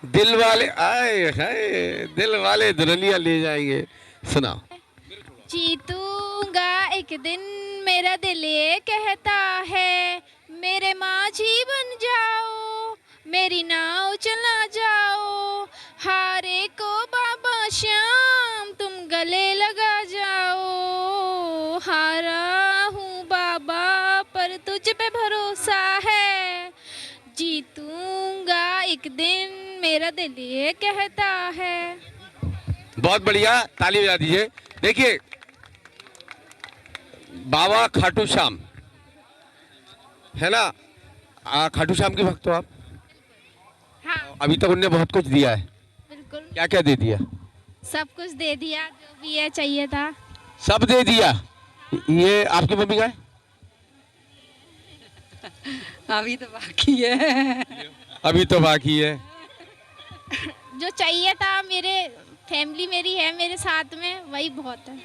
दिल वाले आए हाय, दिल वाले दुल्हनिया ले जाएंगे, सुनाओ। जीतूंगा एक दिन मेरा दिल ये कहता है, मेरे माझी बन जाओ, मेरी नाव चला जाओ, हारे को बाबा श्याम तुम गले लगा जाओ, हारा हूँ बाबा पर तुझ पे भरोसा है, जीतूंगा एक दिन मेरा दिल ये कहता है। बहुत बढ़िया, ताली बजा दीजिए। देखिए बाबा खाटू श्याम है ना, खाटू श्याम के भक्त हो आप? हाँ। अभी तक उनने बहुत कुछ दिया है। बिल्कुल। क्या क्या दे दिया? सब कुछ दे दिया, जो भी है चाहिए था सब दे दिया। ये आपकी मम्मी का है? अभी तो बाकी है। अभी तो बाकी है। जो चाहिए था, मेरे फैमिली मेरी है मेरे साथ में, वही बहुत है।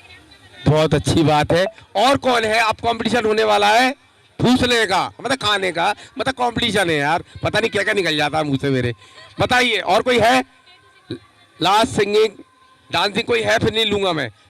बहुत अच्छी बात है। और कौन है? आप कंपटीशन होने वाला है पूछने का, मतलब खाने का, मतलब कंपटीशन है यार, पता नहीं क्या क्या निकल जाता है मुंह से मेरे। बताइए और कोई है? लास्ट सिंगिंग डांसिंग कोई है? फिर नहीं लूंगा मैं।